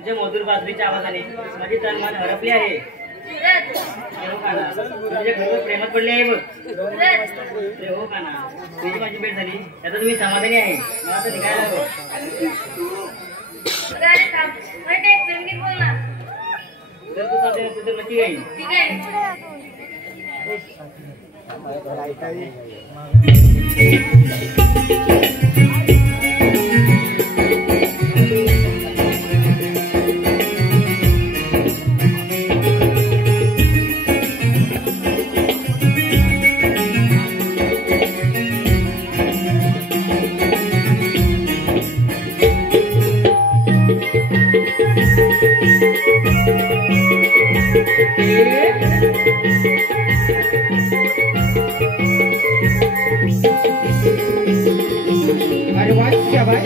तुझ्या मधुर बाजरीच्या आवाजाने माझी तन मन हरपले आहे. तुझ्या घरावर प्रेमात पडले आहे बघ. हो का ना, तुझी माझी भेट झाली त्याचा तुम्ही समाधानी आहे. मला आता निघायला हवं. जर तू साधे तुझं नक्की येईल. अरे वाह क्या भाई.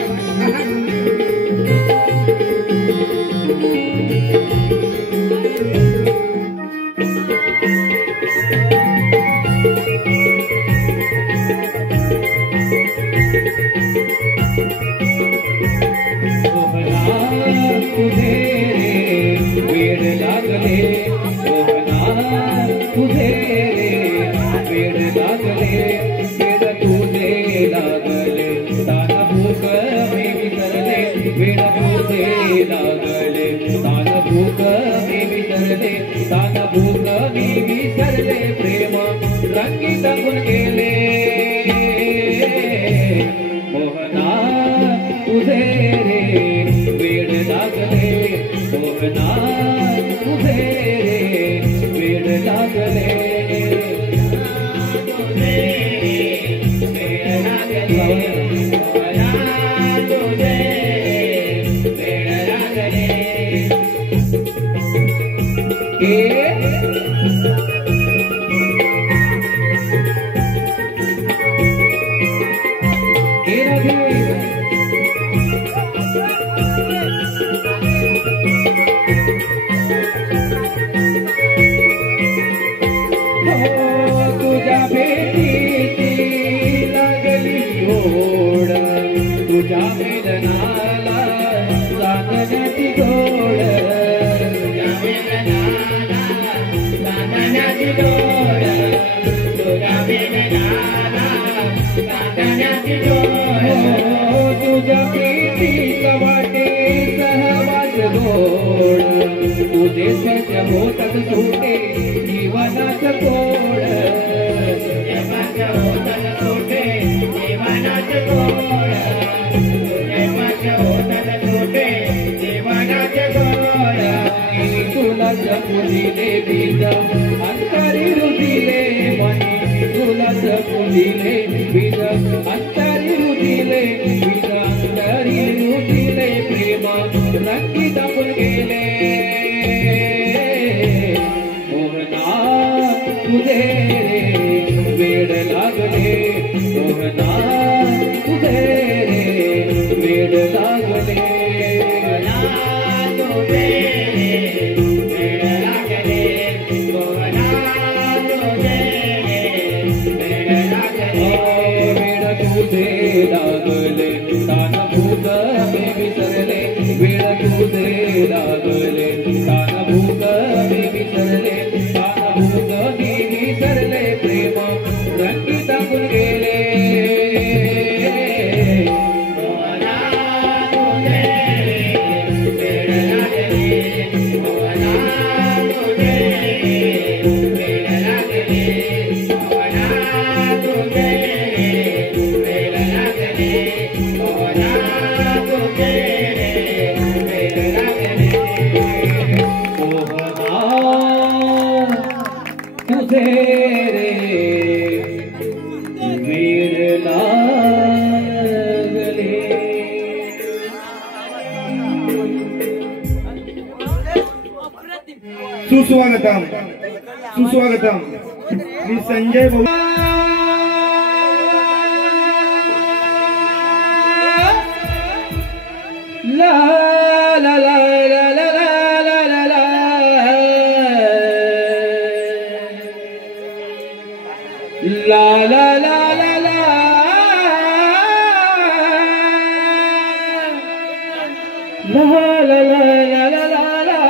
प्रेम रंगीत गुण गेले मोहना तुझे रे वेड लागले. मोहना तुझे रे वेड लागले. तुझ्या भेटीची लागली ओढ. तुझ्या मिलनाला जाण्याची गोड. तुझ्या मिलनाला जाण्याची गोड. तुझ्या मिलनाला जाण्याची गोड. तुझ्या प्रीतीचा वाटे सहवास गोड. तुझे स्वच्छ होतात सुटे जीवनाचं कोड. देवाच्या होतात सुटे जीवनाचं कोड. देवाच्या होतात सुटे जीवनाचं कोड. तुला जपुदिले बीज अंतरी रुदिले मनी. तुला जपुदिले बीज अंतरी रुदिले बीज अंतरी रुदिले. प्रेम रंगीत गुण गेले मोहना तुझे रे वेड लागले. मोहना तुझे रे वेड लागले. मोहना तुझे रे वेड लागले. मोहना तुझे रे वेड लागले. वेड तुझे लागले तान भूत मी विसरले. वेड तुझे लागले तान भूत मी विसरले. तान भूत मी विसरले. प्रेम रंगीत गुण गेले मोहना तुझे रे वेड लागले. मोहना तुझे रे वेड लागले. मोहना तुझे रे वेड लागले. मोहना तुझे रे वेड लागले. मोहना तुझे रे वेड लागले. सुस्वागतम सुस्वागतम. मी संजय भाऊ. ला ला ला ला ला ला ला ला ला ला ला ला ला ला ला ला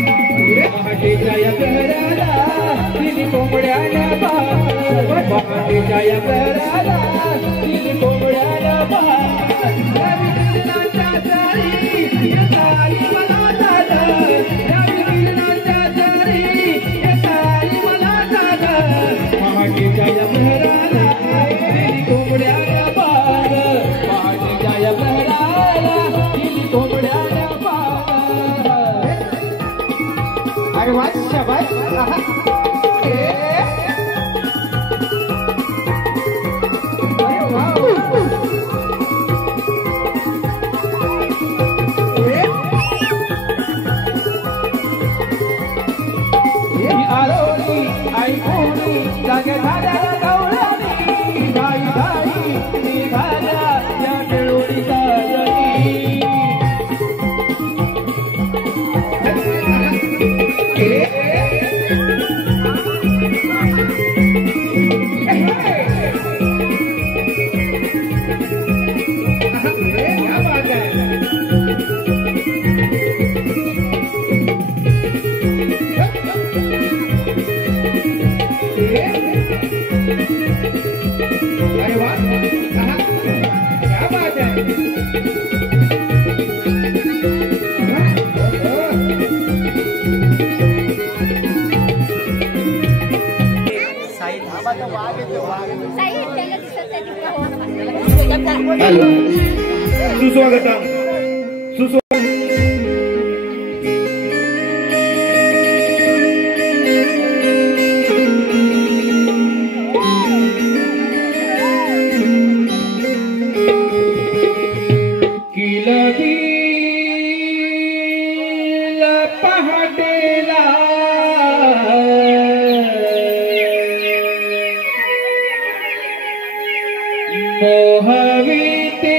पहाटेच्या या प्रहराला दिली कोंबड्याला पहाटेच्या या प्रहराला दिली कोंबड्याला रवी किरणाच्या चारी येताली मला दादा रवी किरणाच्या चारी येताली मला दादा पहाटेच्या या प्रहराला दिली कोंबड्याला पहाटेच्या या प्रहराला दिली कोंबड्याला अरे वाह शाबाश अरे वाह आरोली ऐकूनी जागे झाल्या गवळणी गाई गाई निघाल्या या मिळवणीचा जणी सुस्वागतम पहाटेला मोहविते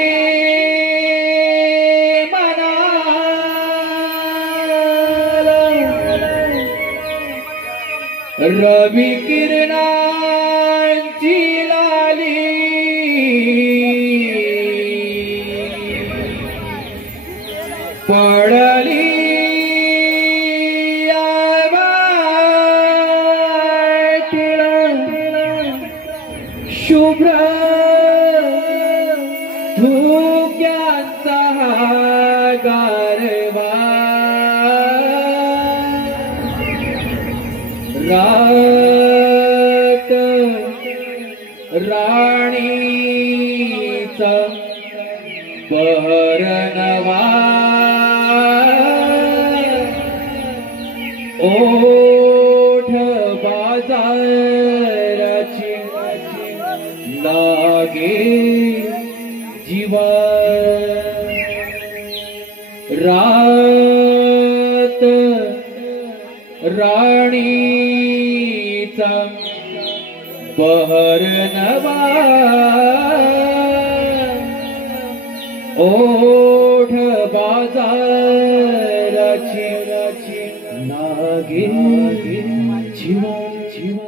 रवी किरणांची लाली पडली शुभ्र धुक्यांचा गारवा रात राणीचा बहर नवा ओठ बाजाराची लागे जीवा रात राणीचा बहर नवा ओठ बाजाराची लागे जीवा जीवा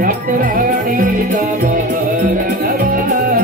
रात राणीचा बहर नवा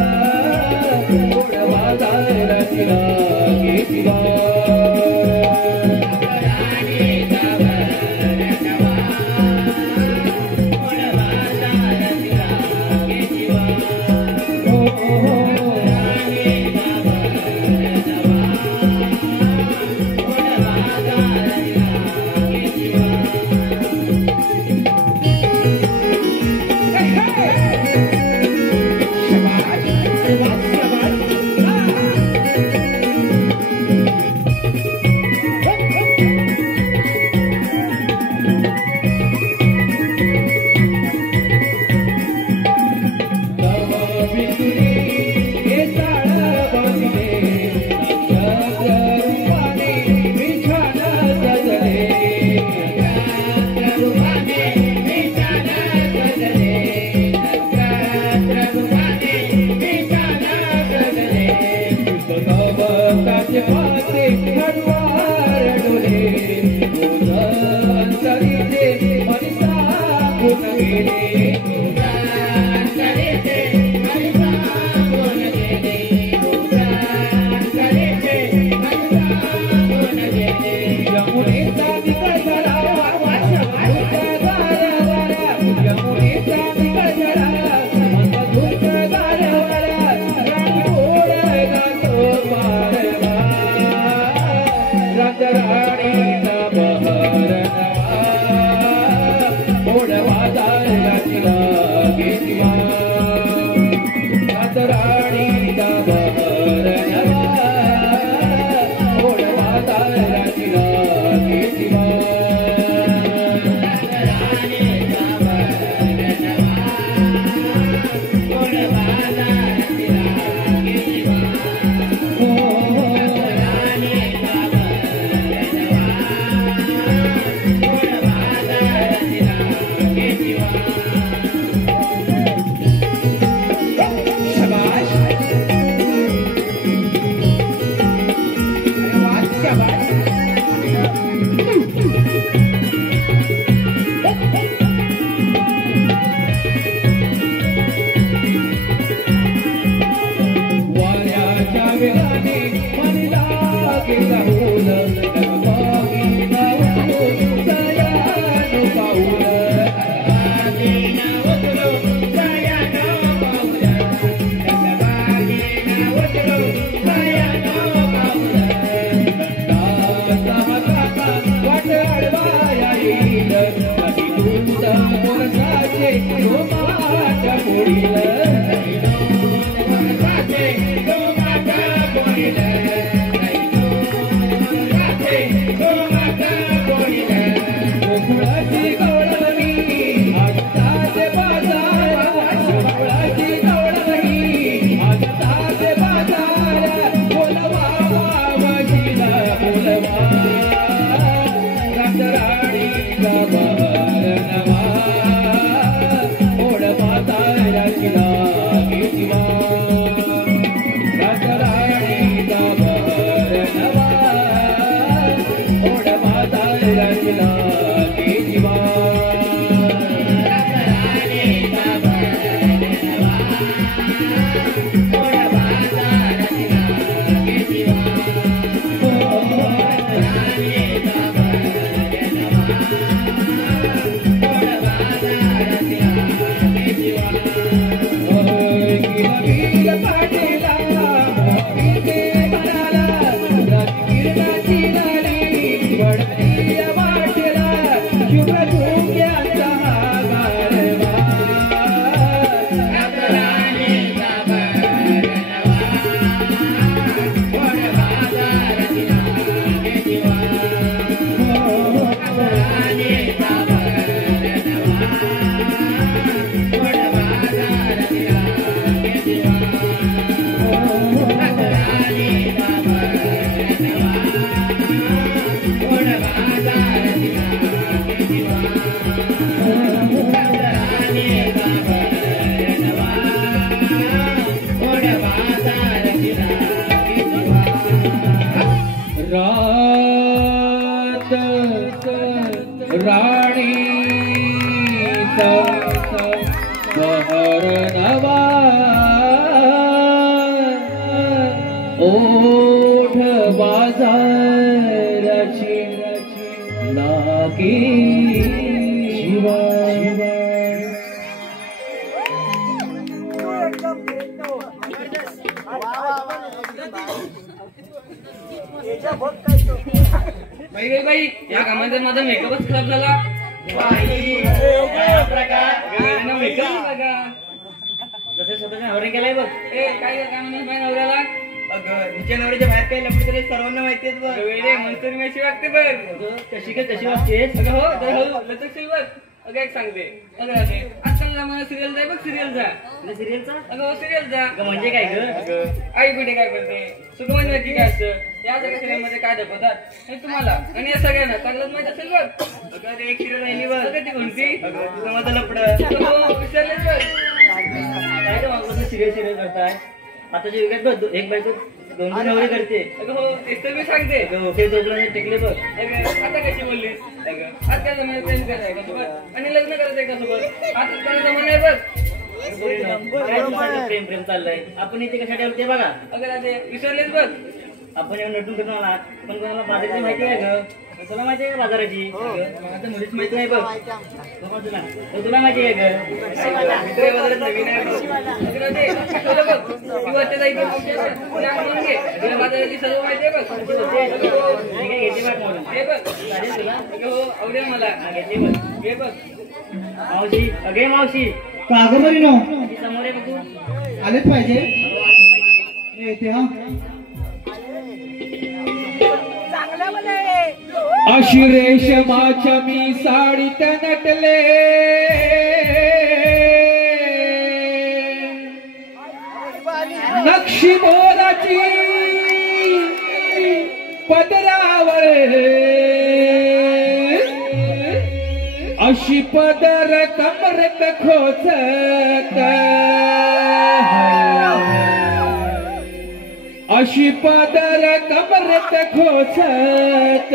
ओठ बाजाराची लागे शिवा बाई या कामाचा माझा मेकअपच खराब झाला. मेकअप बघा जसं स्वतःच्या नवरे केलाय बघ. काय म्हणून बाई नवऱ्याला अगं हिच्या नवऱ्याच्या बाहेर काही लपडी तरी सर्वांना माहिती आहे बघ. वेळे म्हणतो मी अशी वागते बघ. कशी काय कशी वागतेस? अगं हो तर हो लचकशील बघ. अगं एक सांगते अगं आजकाल मला सिरियल जाय बघ सिरियल जा सिरियलचा अगं हो सिरियल जा. म्हणजे काय ग? आई पिढी काय करते सुगमची काय असतं या सगळ्या सिरियल मध्ये काय दाखवतात हे तुम्हाला आणि या सगळ्यांना चांगलंच माहित असेल बघ. अगं एक सिरियल राहिली बघ. अगं ती कोणती तुझं माझं लपड हो विसरलेच बघ. काय तर मागं सिरियल करताय आताच्या युगात बघ एक बायको दोन दोन नवरी करते. अगं हो तेच तर मी सांगते. अगं ओके झोपला टेकले बघ. अगं आता कशी बोललीस? अगं आज काय जमान्यात प्रेम करायचं का सोबत आणि लग्न करायचं का सोबत? आज काय जमाना आहे बघ. काय तुमचं प्रेम प्रेम चाललंय. आपण इथे कशासाठी आलो ते बघा. अगं राधे विसरलेच बघ. आपण एवढं नटून करून आलात पण कोणाला बाजाराची माहिती आहे ग? तुला माहिती आहे का बाजाराची? मला तर मुलीच माहिती नाही बघ. तुला माहिती आहे ग? मित्र बाजारात नवीन आहे बघ. अगं राधे तुला बघ तू आता जायचं तुला म्हणून घे. तुला बाजाराची सर्व माहिती आहे बघ. मी काय घेते बघ म्हणून. हे बघ चालेल तुला? अगं हो आवडेल मला. घेते बघ. हे बघ मावशी अगे मावशी कागबरी नो ती समोर आहे बघू. आलेच पाहिजे. हो, आलीच पाहिजे. मी येते हा. अशी रेशमाच्या मी साडीत नटले नक्षी मोराची पदरावर अशी पदर कमरत खोचत अशी पदर कमरत खोचत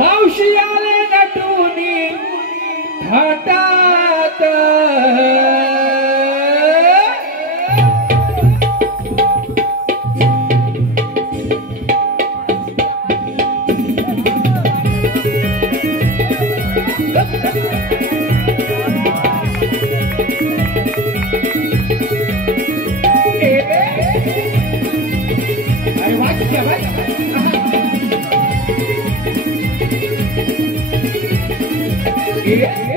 मावशी आले नटूनी थाटात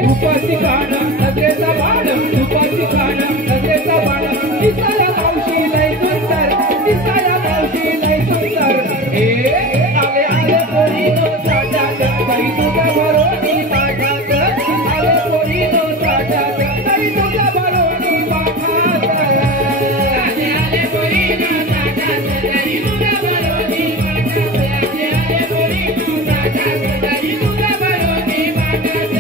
रूपाची गाणं नजरेचा बाण रूपाची गाणं नजरेचा बाण दिसाया मावशी लय सुंदर दिसाया मावशी लय सुंदर आले आले पोरी नो साठात तरी तुझ्या भरोनी पाठात आले पोरी नो साठात तरी तुझ्या भरोनी पाठात आले आले पोरी नो साठात तरी तुझ्या भरोनी पाठात आले आले पोरी नो साठात तरी तुझ्या भरोनी पाठात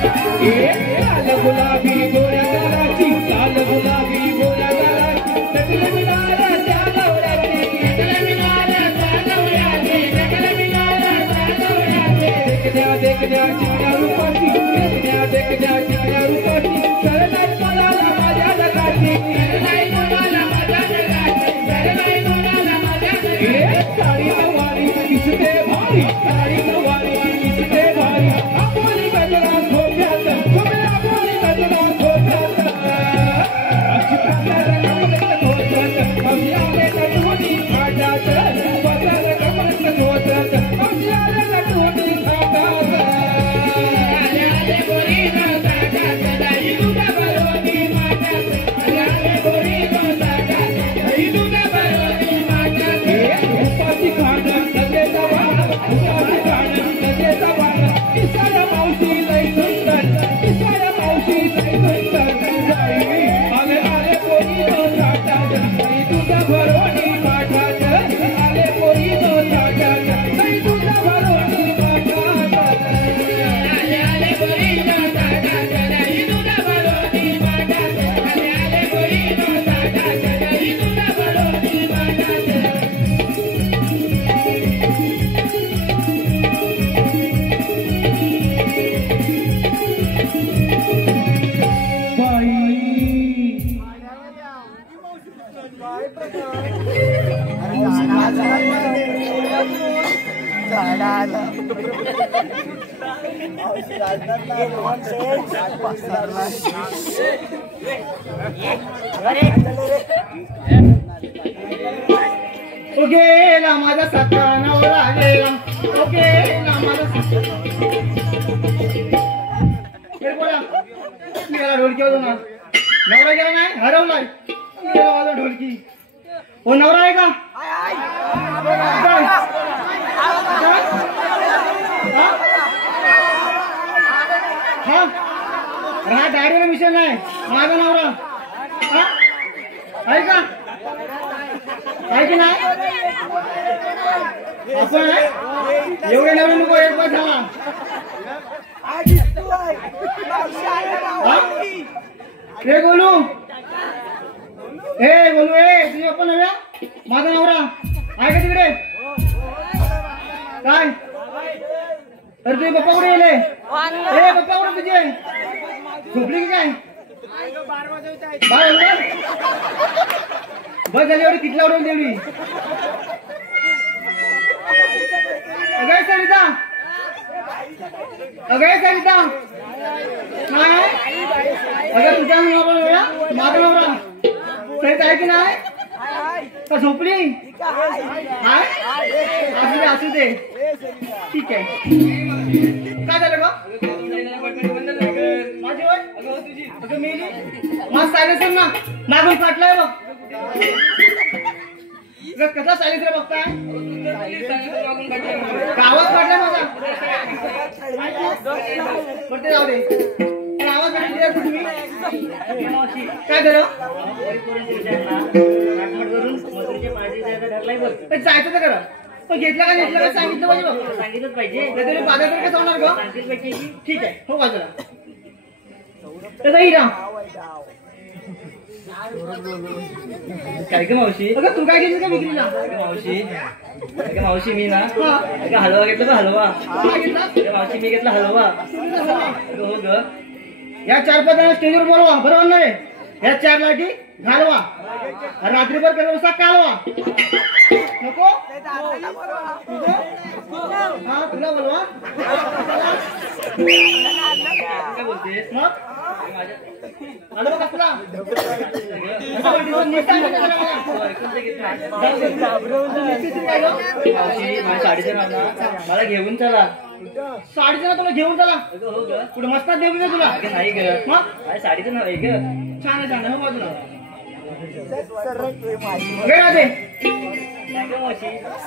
लाल गुलाबी गोऱ्या गालाची लाल गुलाबी गोऱ्या गालाची टकल मिळाला त्या नवऱ्याची टकल मिळाला त्या नवऱ्याची टकल मिळाला त्या नवऱ्याची देखण्या चिकण्या रूपाची देखण्या चिकण्या रूपाची सरलाई कोणाला माझ्या जगाची सरलाई कोणाला माझ्या जगाची सरलाई कोणाला माझ्या जगाची साडी नवारी दिसते भारी साडी नवारी दिसते भारी आपोली गजरा झोप्यात झोप्या आपोली गजरा झोप्यात अशी प्रकार कमरत धोतात अशी आले नटवणी फाटात स्वतःला कमरत धोतात अशी आले नटवणी फाटात आले आले बोरी न साठात दाई तुझ्या बरोनी माटात आले आले बोरी न साठात दाई तुझ्या बरोनी माटात रूपाची गाणं नजरेचा बाण रूपाची गाणं नजरेचा बाण दिसाया मावशी लय सुंदर दिसाया मावशी लय सुंदर आले आले पोरी नो साठात दाई तुझ्या बरोनी माटात आले पोरी नो साठात दाई तुझ्या बरोनी माटात आले आले पोरी नो साठात दाई तुझ्या बरोनी माटात आले आले पोरी नो साठात दाई तुझ्या बरोनी माटात गेला माझा सखा नवरा गेला गेला माझा गेला ढोलकी होतो ना नवरा गेला नाही हरवलाय गेला माझा ढोलकी ओ नवरा आहे का हा डायरीला मिशन नाही माझा नवरा आहे का? आहे की नाही? आपण आहे एवढे नवीन नको एक बस झाला. हे बोलू तुझे पप्पा नव्या माझा नवरा आहे का तिकडे? काय तर तुझे पप्पा कुठे गेले? पप्पा कुठे तुझे? झोपली की काय? बस झाली एवढी किटला उडवून तेवढी. अगं सरिता नाही अगं तुझ्या नवरा माझा नवरा सरिता आहे की नाही? का झोपली? असू दे ठीक आहे. काय झालं का? माझी वय अगं मेली माझ सायलेन्सर ना मागून फाटलाय बघ. कसा सायलेन्सर बघताय? आवाज फाटलाय माझा पण ते जाऊ दे. आवाज फाटला तुम्ही काय झालं? जायचं तर करा पण घेतला का सांगितलं पाहिजे. सांगितलंच पाहिजे तरी बाजार कसं होणार का? ठीक आहे हो बाजूला काय का मावशी? अगं तू काय घेतलं का विक्रीला? मावशी मी ना हलवा घेतला का? हलवा मावशी मी घेतला हलवा. हो ग या 4-5 जण स्टेजवर बोलवा बरोबर नाही? ह्या 4 लाटी घालवा रात्रीभर करवसा कालवा नको. हा तुला बोलवा काय बोलतेस मग? हॅलो कसला साडीचं मला घेऊन चला. साडीचं तुला घेऊन चला कुठे मस्त देऊ का तुला? नाही ग मग साडीचं नाव आहे ग. छान आहे छान आहे हो बाजूला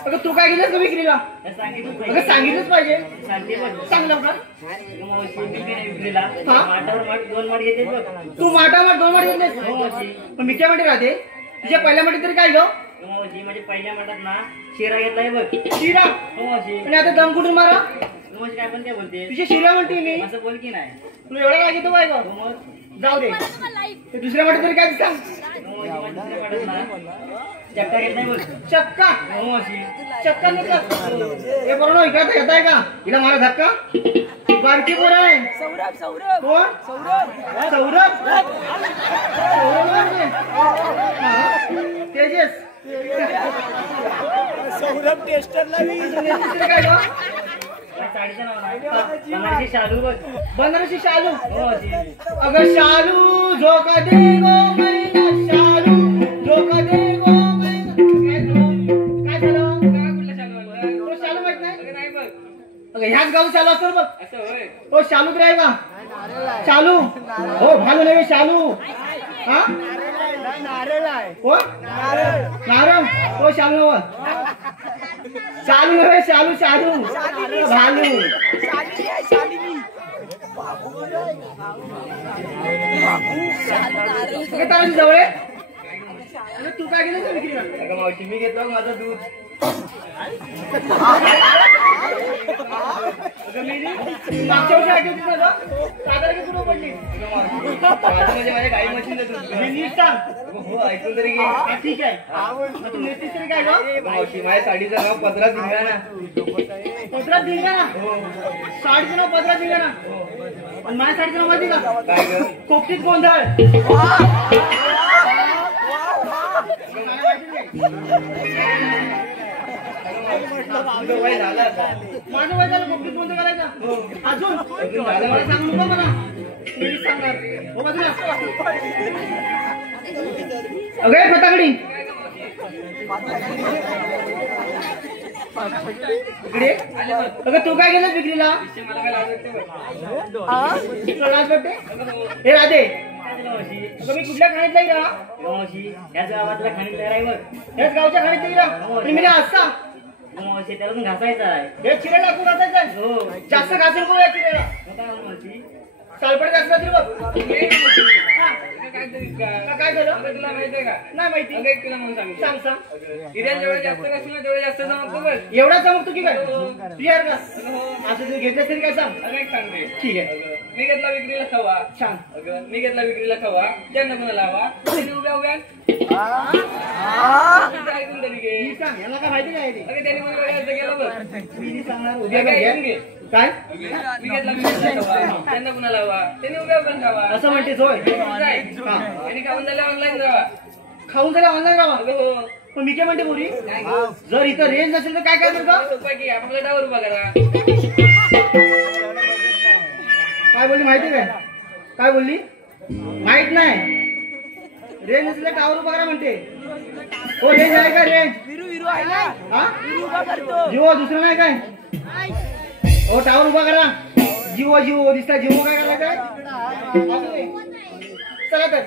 अगं तू काय गेलं विक्रीला? सांगितलंच पाहिजे. चांगलं का तू माटावर 2 माठ घेतले पण मिठ्या माठी राहते तुझ्या पहिल्या माठी तरी काय ग? म्हणजे पहिल्या माठात ना शिरा घेतलाय बघ. शिरा आणि आता दम कुठून मारा? काय पण काय बोलते तुझ्या शिरा म्हणते मी असं बोल की नाही. तू एवढा काय घेतो बाय ग? जाऊ दे दुसऱ्या माठी तरी काय सांग. चक्का घेत नाही बोल. चक्का चक्का हे बरोबर इकडे घेत आहे का? हिला मला धक्का बारकी पोर आहे. कोण? सौरभ तेजस सौरभ टेस्टर काय ग? बनारसी शालू अगं शालू झोका दे गो मैना शालू झोका दे गो मैना. काय झालं? तो शालू माहित नाही? अगं ह्याच गाव शालू असतो बघ. तो शालू तर आहे का? शालू हो भालू नव्हे शालू. हा नारळ हो शालू नव शालू नव्हे शालू शालू भालू. जवळ तू काय गेलं विक्रीला? मावशी मी घेतला माझं दूध. मागच्या वर्षी आठवते माझं साधारण कुठं पडली माझ्या गाई मशीन हो ऐकून तरी घे. ठीक आहे तू नेतीस तरी काय ग? मावशी माझ्या साडीचं नाव पदरात धिंगाणा. पदरात धिंगाणा? साडीचं नाव पदरात धिंगाणा आणि माझ्या साडीचं नाव माहिती का? काय ग? कोकटीत गोंधळ. माझं वय झालं कोकटीत गोंधळ करायचा अजून मला सांगू नको मला मी सांगणार हो बाजूला. अगे फटाकडी इकडे अगं तू काय गेलं विक्रीला? लाज वाटते हे राधे अगं मी कुठल्या खाणीतला का? याच गावातला खाणीतला ड्रायव्हर याच गावच्या खाणीतला मी असा त्याला घासायचा आहे. हे चिरेला तू घासायचा आहे हो जास्त घासेल को या चिरेला सालपड घासला तरी बघ काय तरी का काय झालं? अगं तुला माहितीये का? नाही माहिती. अगं एक तुला म्हणून सांगतो. सांग सांग. हिऱ्या जेवढं जास्त घासलं ना तेवढं जास्त चमकतो बस. एवढा चमकतो की काय? हो. क्लिअर का? हो. असं तू घेतलं तरी काय सांग. अगं एक सांगते. ठीक आहे. अगं मी घेतला विक्रीला खवा. सांग. अगं मी घेतला विक्रीला खवा. ज्यांना कोणाला हवा त्याने उभ्या उभ्या ऐकून तरी घे. मी सांग याला काय माहिती काय ते? अगं त्याने मला वेळ गेला बघ. मी नाही सांगणार. उद्या अगं काय ऐकून घे. काय मी घेतला विक्रीला खवा. ज्यांना कोणाला हवा त्याने उभ्या उभ्या खावा. असं म्हणतेस होय? हा. आणि खाऊन झाल्या ऑनलाईन राहा. खाऊन झाला ऑनलाईन राहा. अगं हो. पण मी काय म्हणते बोरी, काय गं? जर इथं रेंज नसेल तर काय करणार का? सोपं आहे की आपल्याला डावर उभा करा. काय बोलली माहिती काय? काय बोलली? माहित नाही. रेंज नसेल तर टावर उभा करा म्हणते. हो रेंज आहे का रेंज? हा? जिओ दुसरं नाही काय? हो टावर उभा करा. जिओ जिओ दिसता जिओ काय करायला काय? असू दे. चला तर.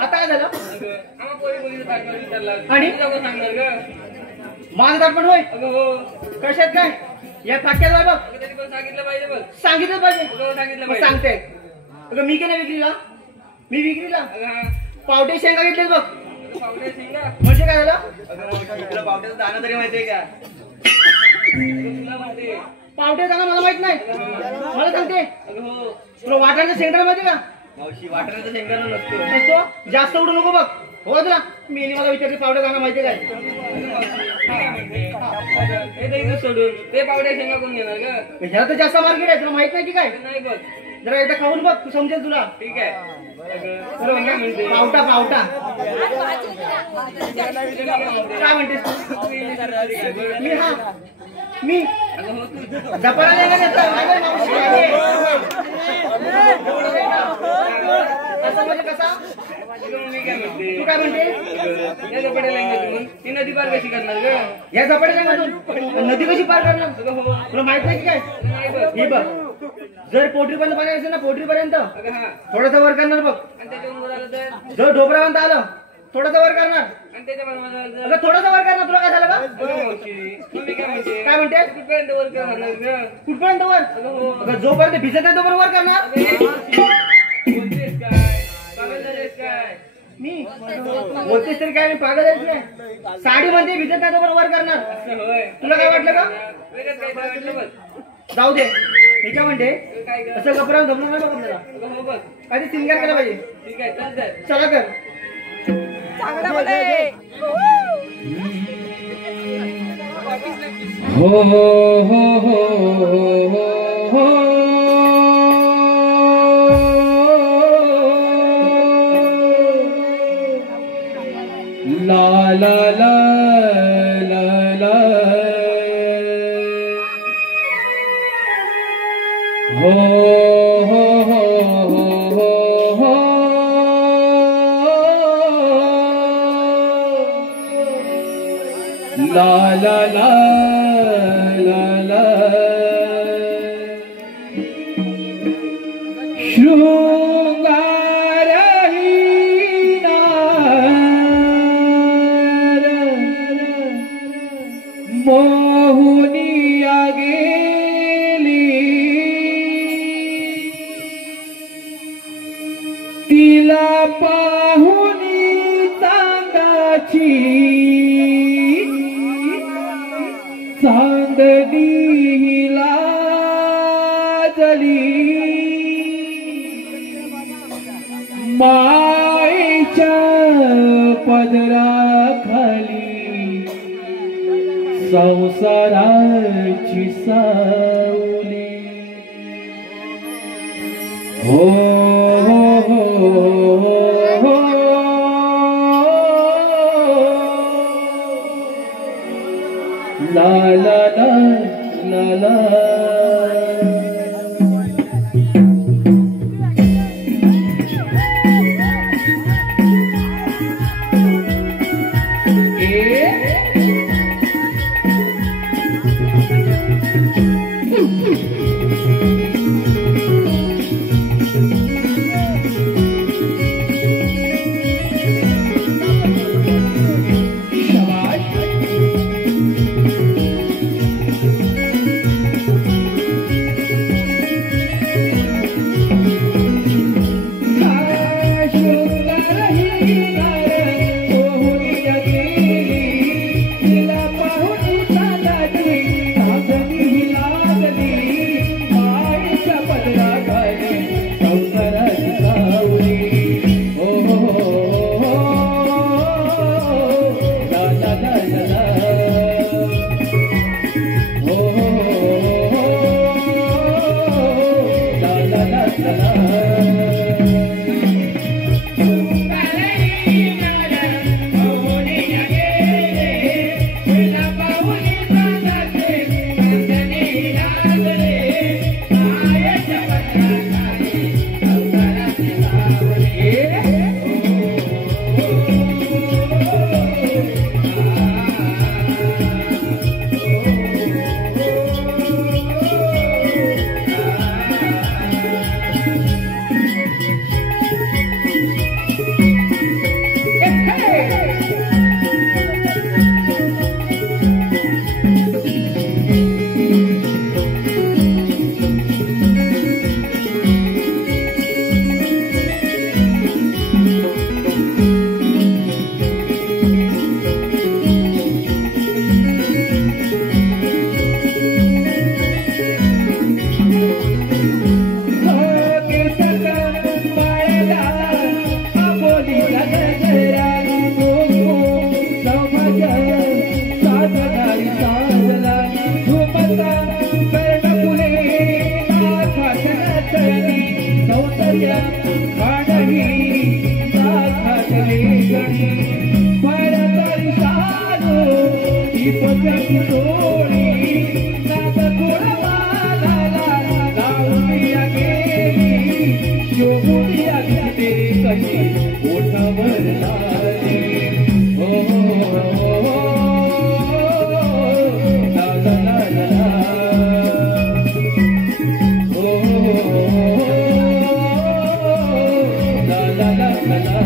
आता काय झालं? आम्हा पोरी पोरीचं ताटवर विचारला. आणि? तुला कोण सांगणार गं? माझं ताटपण होय. अगं हो. कशात काय? या फाटक्यात आहे बघ. अगं त्यांनी पण सांगितलं पाहिजे बघ. सांगितलं पाहिजे. अगं सांगितलं मग पाहिजे. सांगते. अगं मी काय नाही विक्रीला. मी विक्रीला अगं हा. पावटे शेंगा घेतले बघ. अगं पावड्या शेंगा. म्हणजे काय झालं? अगं तुला पावड्याचं दाणं तरी माहितीये का? अगं तुला माहितीये. पावटे जाणं मला माहित नाही. मला सांगते. अगं हो. तुला वाटाण्याचं शेंगदाणा माहिती का? मावशी वाटण्याचा शेंगाणा नसतो. नसतो. जास्त उडू नको बघ. हो तुला मी मला विचारते पावटे जाणं माहिती काय? हे तर इथं सोडून ते पावड्या शेंगा कोण घेणार गं? ह्याला तर जास्त मार्केट आहे. तुला माहित नाही की काय? नाही बघ. जरा एकदा खाऊन बघ तू समजेल तुला. ठीक आहे. अगं तुला काय म्हणते? पावटा पावटा तुला काय म्हणते? काय म्हणतेस तू? तू इंग्लिश शिकली काय गं? मी हा मी अगं हो तू. जपाला नाही गेले तर माझ्या मावशी आहे. असं म्हणजे कसा? अगं मी काय म्हणते? तू काय म्हणते? या झोपड्या लँग्वेज ही नदी पार कशी करणार गं? या झपाट्याच्या मधून नदी कशी पार करणार? अगं हो. तुला माहित नाही की काय? नाही बघ. हे बघ जर पोटरीपर्यंत पाणी असेल ना पोटरीपर्यंत अगं हा. थोडासा वर करणार बघ. आणि त्याच्यावर वर आलं तर? जर ढोबरापर्यंत आलं थोडासा वर करणार. आणि त्याच्यावर वर आलं तर? अगं थोडासा वर करणार. तुला काय झालं का? अगं मावशी, तुम्ही काय म्हणते? काय म्हणते? कुठपर्यंत वर करणार गं? कुठपर्यंत वर? अगं हो. अगं जोपर्यंत भिजत नाही तोपर्यंत वर करणार. अगं हे मावशी, बोलतेस काय? पागल झालेस काय? मी बोलतेस तरी काय मी पागल आहेस काय? साडी म्हणते भिजत नाही तोपर्यंत वर करणार. असं होय. तुला काय वाटलं का? वेगळंच काहीतरी वाटलं बघ. जाऊ दे. मी काय म्हणते काय गं? असं गप्पा जमणार नाही बघ आपल्याला. अगं हो बघ. आधी सिंगार केला पाहिजे. ठीक आहे चल तर. चला कर. हो हो हो हो हो ला ला ला ला ला हो हो हो हो हो ला ला ला ला ला शृंगारहीनार मोहुनिया गेली तिला पाहुनी चांदाची चांदणी लाजली माईच्या पदराखाली संसाराची सावली हो हो हो हो ला ला ला ला ला पदरी तोडी नाद थोडा वाजला लावूया गेली शोभूया गेली कशी ओठावर लाली हो ला ला ला ला हो ला ला ला ला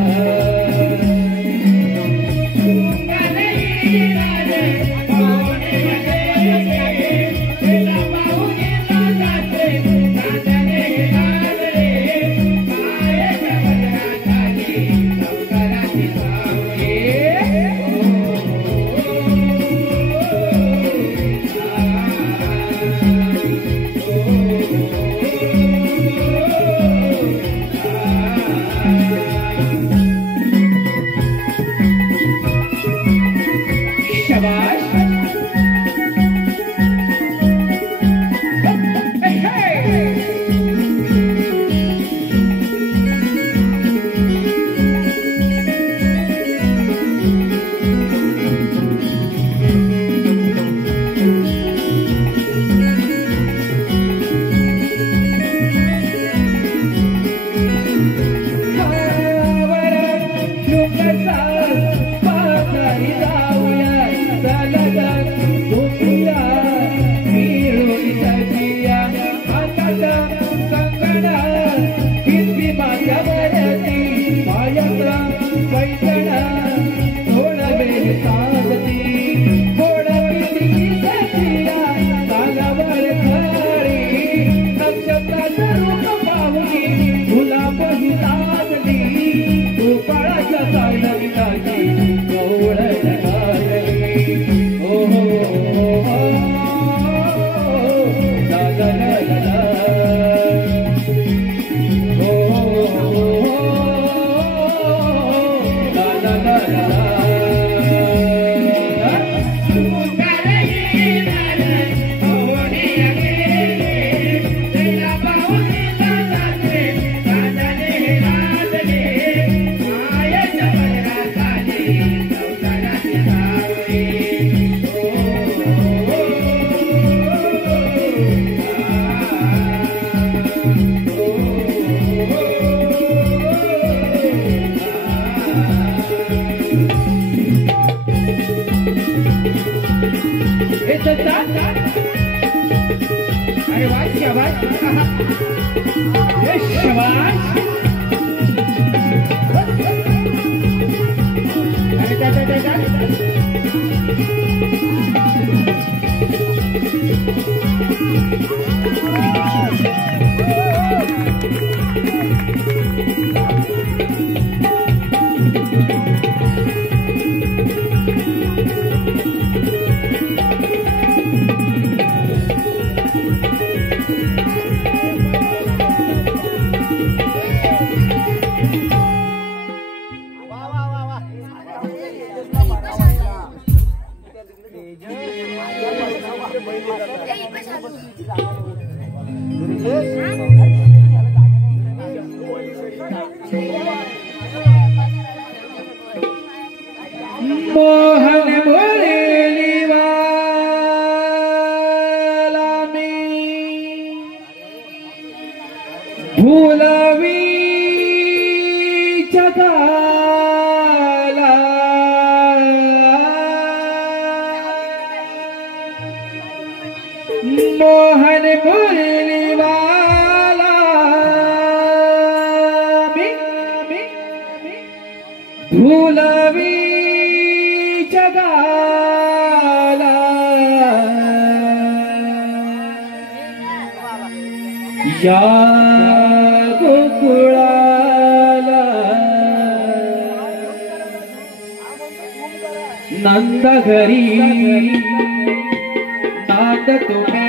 मोहन मुरलीवाला मी भुलवी जगाला मोहन मुरलीवाला मी भुलवी जगाला या गोकुळाला नंद घरी नांद तुम्ही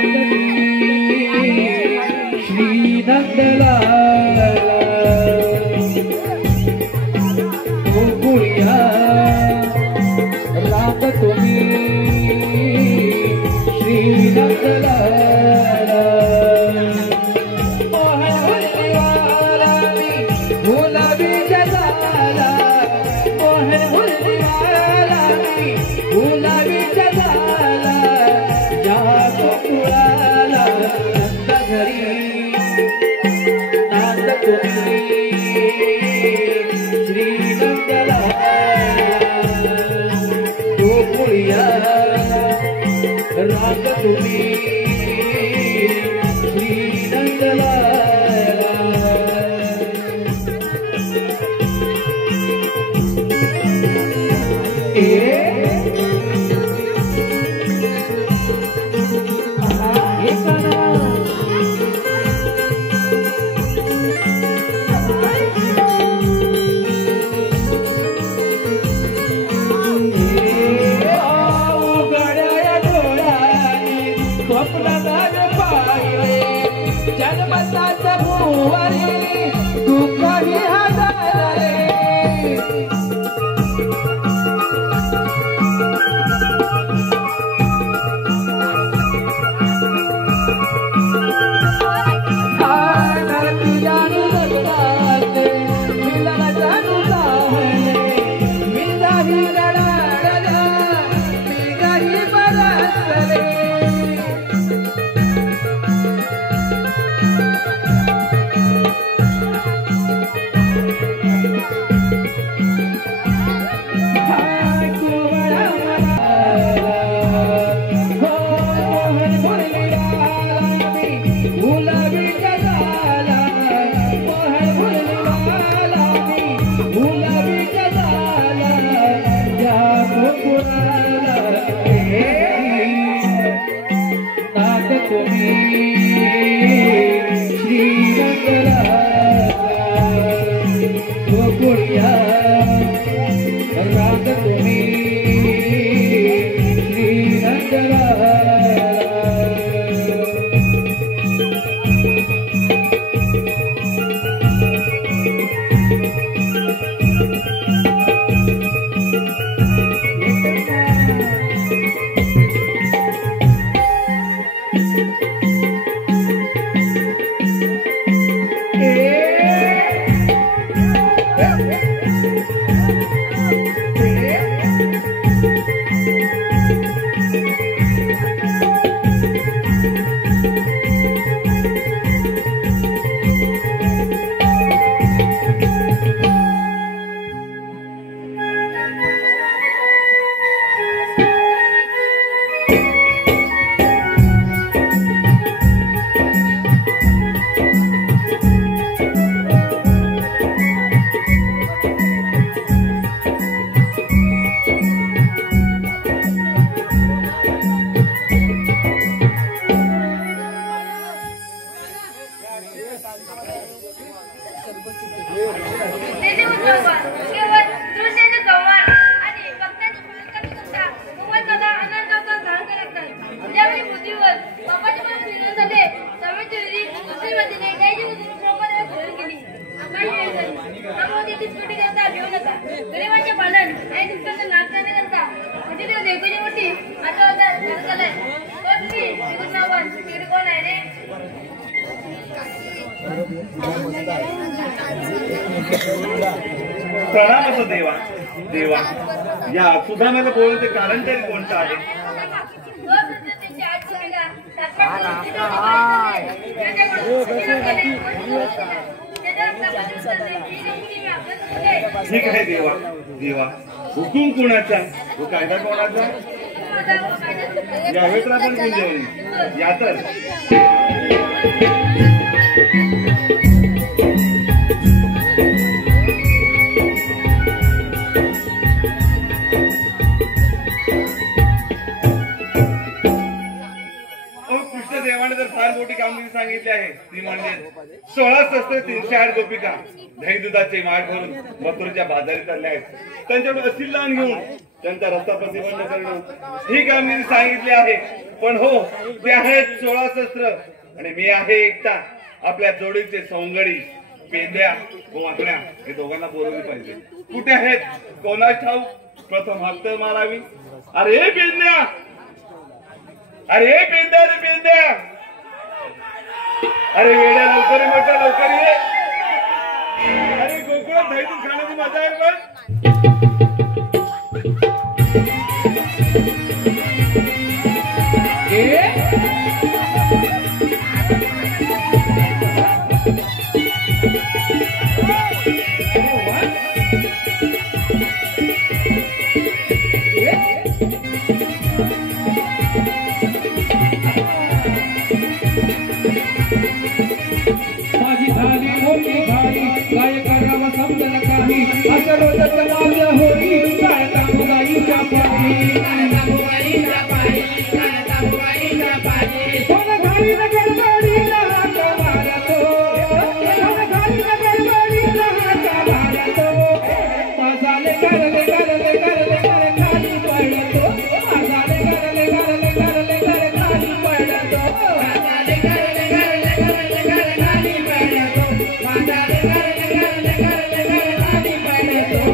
श्री नंदलाला गोकुळिया राम तुम्ही श्री नंदलाला मोहन मुरलीवाला मी भुलवी जगाला मोहन मुरलीवाला मी भुलवी जगाला तुम्ही श्री नंदलाला जन्मताचा भुवारी तू काही हजारे प्रणाम असो देवा. देवा या सुधाम्याला बोलण्याचे कारण तरी कोणतं आहे? ठीक आहे देवा. देवा हुकूम कोणाचा व कायदा कोणाचा यावेळेस आपण घेऊन या तर फार मोठी कामगिरी सांगितली आहे ती म्हणजे 16 शस्त्र 308 गोपिका दही दुधाचे माठ भरून मथुरेच्या बाजारी चालल्या आहेत. त्यांच्याकडे असील दान घेऊन त्यांचा रस्ता प्रतिबंध करणं ही कामगिरी सांगितली आहे. पण हो ते आहेत 16 शस्त्र आणि मी आहे एकटा. आपल्या जोडीचे सौंगडी पेंद्या व वाकड्या हे दोघांना बोलवली पाहिजे. कुठे आहेत कोणास ठाऊक. प्रथम हप्त मारावी. अरे पेंद्या, अरे पेंद्या, अरे पेंद्या, अरे वेड्या लवकर मोठ्या लवकर ये. अरे गोकुळात दही दूध खाण्याची मजा आहे पण रोजच माझं होई काळता मुगाईच्या पायी कोण घाली नगर गाडीला हात मारतो कोण घाली नगर गाडीला हात मारतो माझाले करले करले करले कर खाली पडतो माझाले करले करले करले कर खाली पडतो माझाले करले करले करले कर खाली पडतो माझाले करले करले करले कर खाली पडतो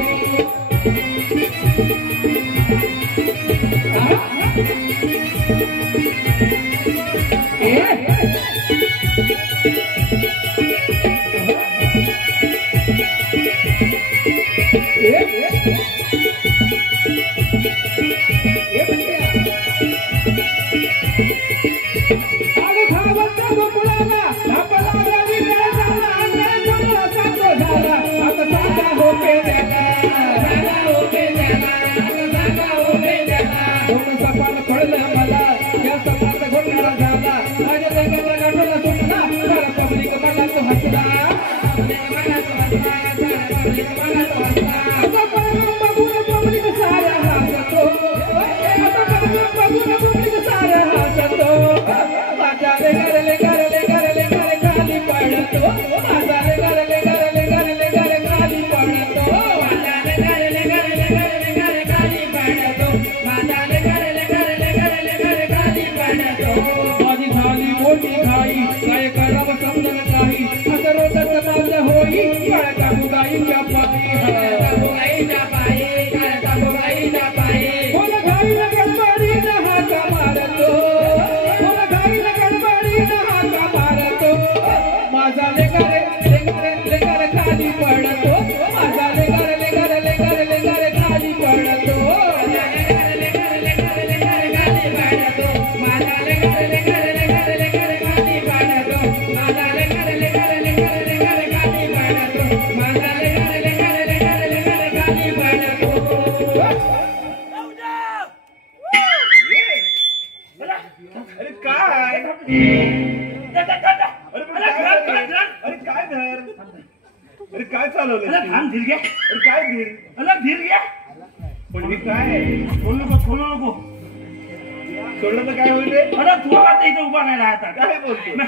सोडलं तर काय होईल रे? अरे तुला आता इथे उभा नाही राहता काय बोलतो?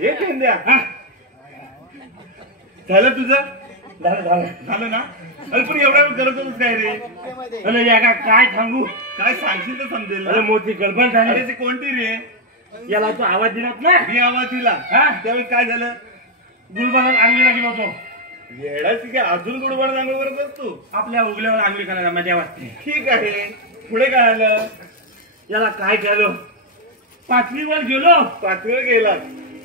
हे पेंद्या झालं तुझं? झालं ना? अरे पण एवढा वेळ करत होतोस काय रे? अरे याका काय सांगू? काय सांगशील तर समजेल अरे ना? मोठी गडबड झाली. अरे ती कोणती रे? याला तो आवाज दिलात ना मी आवाज दिला त्यावेळी काय झालं? गुलबर्गात आंघोळीला गेलो होतो. येडाची काय अजून गुडबड चांगलं करत असतो? आपल्या उगल्यावर आंघोळी करायला मजा वाटते. ठीक आहे. पुढे काय आलं? याला काय केलं? पाचवीवर गेलो. पाचवीवर गेला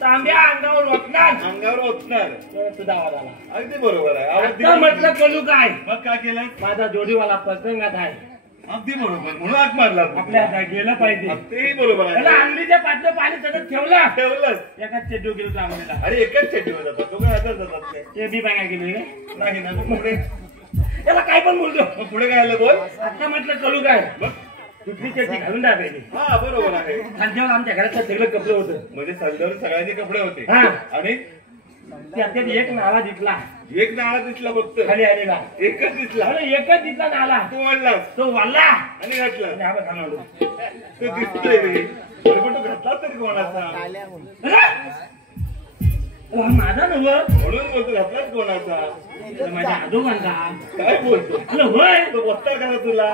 तांब्या अंगावर ओतणार अंगावर ओतणार तुझा आवाज आला. अगदी बरोबर आहे. आवाज आता दिला. म्हटलं करू काय? मग काय केलं? माझा जोडीवाला पतंगात आहे. अगदी बरोबर म्हणून हात मारला तू. आपल्या हातात गेलं पाहिजे. तेही बरोबर त्याला आहे. अंगलीच्या पातळं पाणी सतत ठेवलं. ठेवलंच. एकाच चेडू गेलो आंघोळीला. अरे एकच चेटीवर जातात तो काय हातात जातात काय? ते बी बघा गेलो नाही ना. मग पुढे त्याला काय पण बोलतो. मग पुढे काय आलं बोल? आता म्हटलं करू काय? बघ. दुसरी चेटी घालून टाकायची. हा बरोबर आहे. खांद्यावर आमच्या घरात सगळं कपडे होतं. म्हणजे सध्यावर सगळ्यांचे कपडे होते हा. आणि त्याच्यात एक नाला दिसला एक नाळा दिसला फक्त. खाली आलेला. एकच दिसला. अरे एकच दिसला नाला. तो वाढलास तो वाल्ला आणि घातला. आणि हा बघा म्हणलो. तो दिसतोय रे. अरे पण तो घातला तरी कोणाचा? अरे हा माझा नव. म्हणून बोलतो घातलाच कोणाचा? माझ्या आजोबांचा. काय बोलतो? अरे होय. तो बसता का तुला?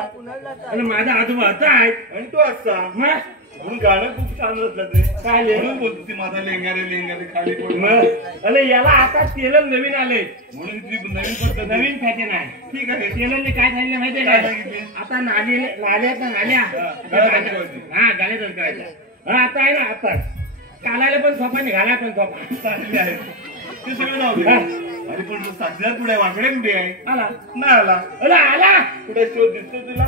अरे माझा आजोबा आता आहे. आणि तो असा मग म्हणून गाणं खूप छान रचलं ते. काय लिहिलं? म्हणून बोलतो ती माझा लेंगारे लेंगारे खाली पडून. मग अरे याला आता तेल नवीन आले. म्हणून ती नवीन पद्धत नवीन फॅशन आहे. ठीक आहे. तेलाने काय सांगितलं माहितीये काय काय? सांगितले? आता नाल्यात नाल्या गाड्या धुवायची. हा गाड्या धुवायच्या. हा आता आहे ना आता कालायला पण सोपा आणि घालायला पण सोपा. चांगली आहे. ते सगळं जाऊ दे. अरे पण तो साध्यात कुठे आहे? वाकडे कुठे आहे? आला नाही आला. अरे आला. कुठे शोध दिसतो तुला?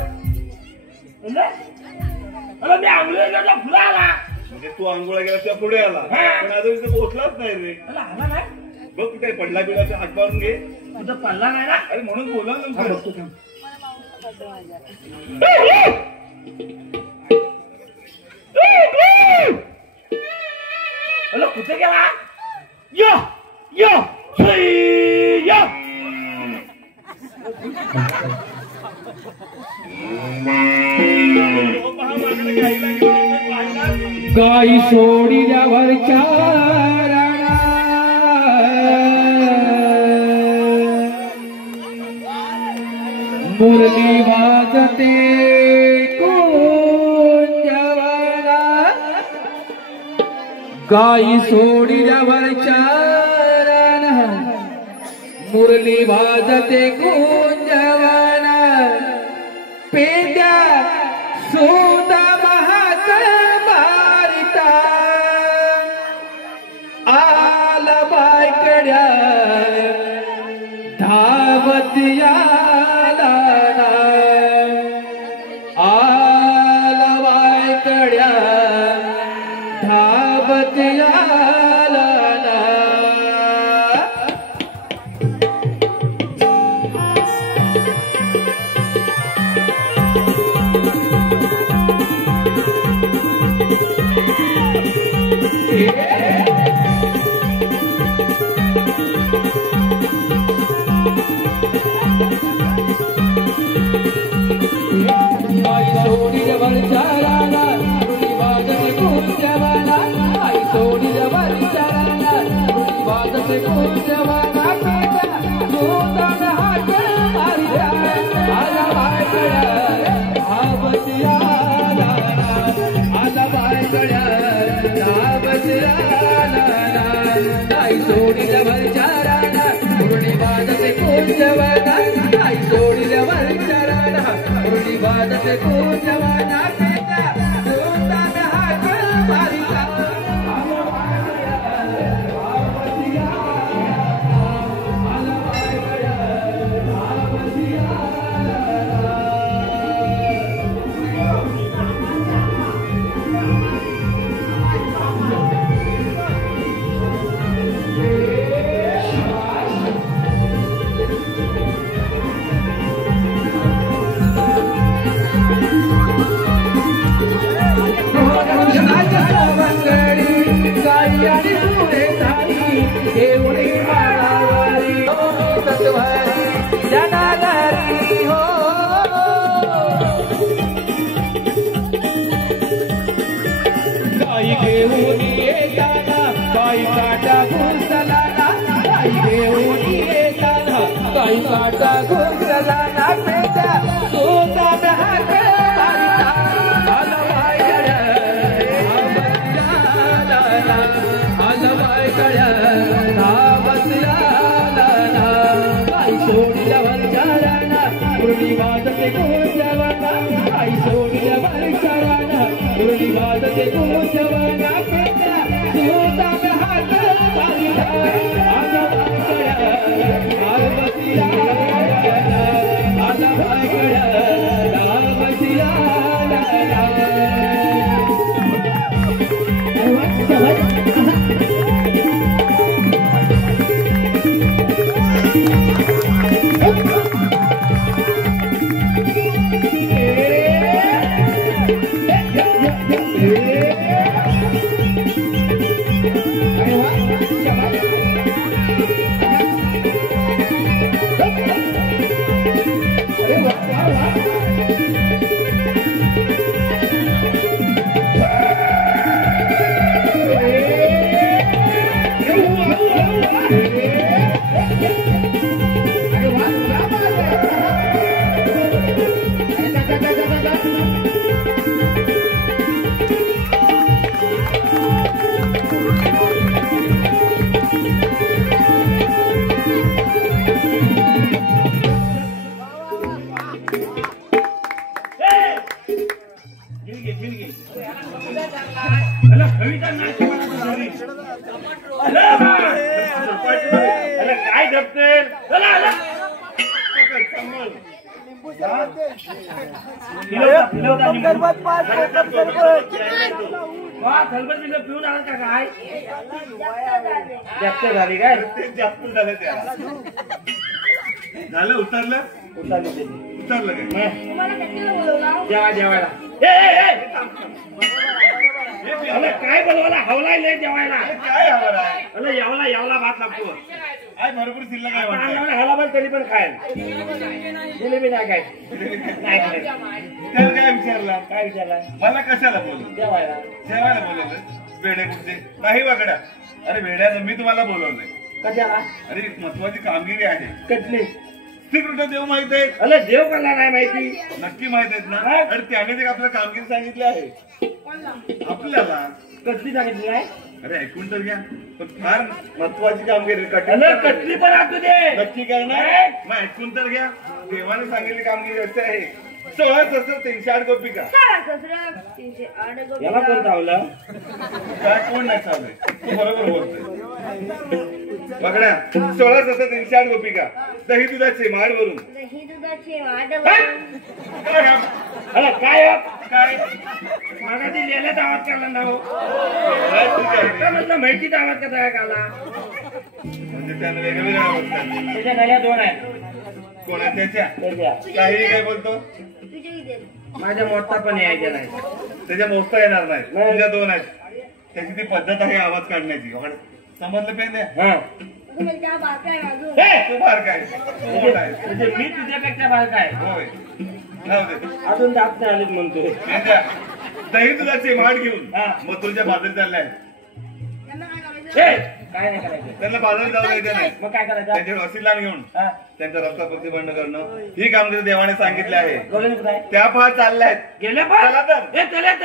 अरे मी आंघोळीला फुला आला. म्हणजे तू आंघोळा गेला तेव्हा पुढे आला हा. पण आता इथे पोहोचलाच नाही रे. अरे आला नाही. बघ कुठे पडला बिडला तर हात मारून घे. तुझं पल्ला नाही ना. अरे म्हणून बोला हा, नंतर. बघतो थांब. अरे कुठे गेला? यो यो यो गाई सोडिल्यावर चारणा मुरली वाजते कुंजवना गाई सोडिल्यावर चारणा मुरली वाजते कुंजवना पेद्या सुदा महाकर मारिता आला बायकड्या धावत याला आला बायकड्या धावत याला पिऊन आला का काय जास्त झाली काय जास्त झालं त्या झालं उतरलं उतरलं काय जेवायला अरे काय बोलवायला हवलाय लय जेवायला काय हवं आहे अरे यावला भात लागतो काय भरपूर शिल्लक आहे म्हणताय. हाला पण तरी पण खायला जिलेबी नाही काय नाही त्याला काय विचारला काय विचारला मला कशाला बोलवलं जेवायला जेवायला बोलवलं वेडे कुठचे नाही वाकडा अरे वेड्यानं मी तुम्हाला बोलवलंय कशाला अरे महत्वाची कामगिरी आहे कटली श्रीकृष्ण देव माहित आहे अरे देव कला नाही माहिती नक्की माहित आहेत ना आणि त्याने आपल्याला कामगिरी सांगितली आहे आपल्याला कटली सांगितली नाही अरे ऐकून तर घ्या पण फार महत्वाची कामगिरी अरे कटली पण असू दे नक्की करणार मग ऐकून तर घ्या देवाने सांगितली कामगिरी असे आहे 16 सहस्र 308 गोपिका याला कोण धावलं काय कोण नाही चाललंय तू बरोबर बोलतोय बघण्या 16 सहस्र 308 गोपिका दही दुधाचे माड वरून अरे काय काय मागाची लिहिल्यात आवाज काढला ना हो ठीक आहे म्हटलं माहितीचा आवाज कसा आहे काला म्हणजे त्यानं वेगवेगळ्या अवस्था त्याच्या गळ्या दोन आहेत कोणा त्याच्या त्याच्या काही काय बोलतो माझ्या मोठा पण यायच्या नाही त्याच्या मोठा येणार नाही तुझ्या दोन आहेत त्याची ती पद्धत आहे आवाज काढण्याची समजलं पाहिजे हा तू बार काय तू मोठा आहे म्हणजे मी तुझ्यापेक्षा बाळका आहे होय जाऊ दे अजून दात नाही आलेत म्हणतोय त्याच्या दही दुधाचे माड घेऊन हा. मथुरच्या बाजारी चाललाय काय नाही करायचं त्यांना बाजारी जाऊ द्यायचं नाही मग काय करायचं त्यांच्यावर असिलान घेऊन हा त्यांचा रस्ता प्रतिबंध करणं ही कामगिरी देवाने सांगितली आहे गोविंद कुठं आहे? त्या फार चालल्यात गेले पण चला तर. ए, चले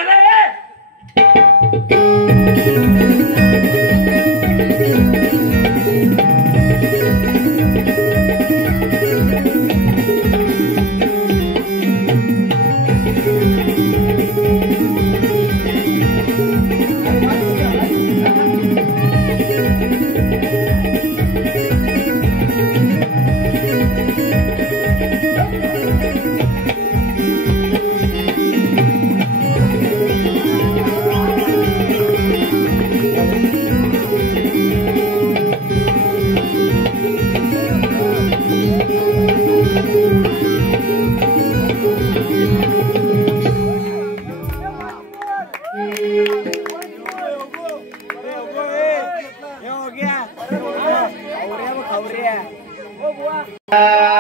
Yeah.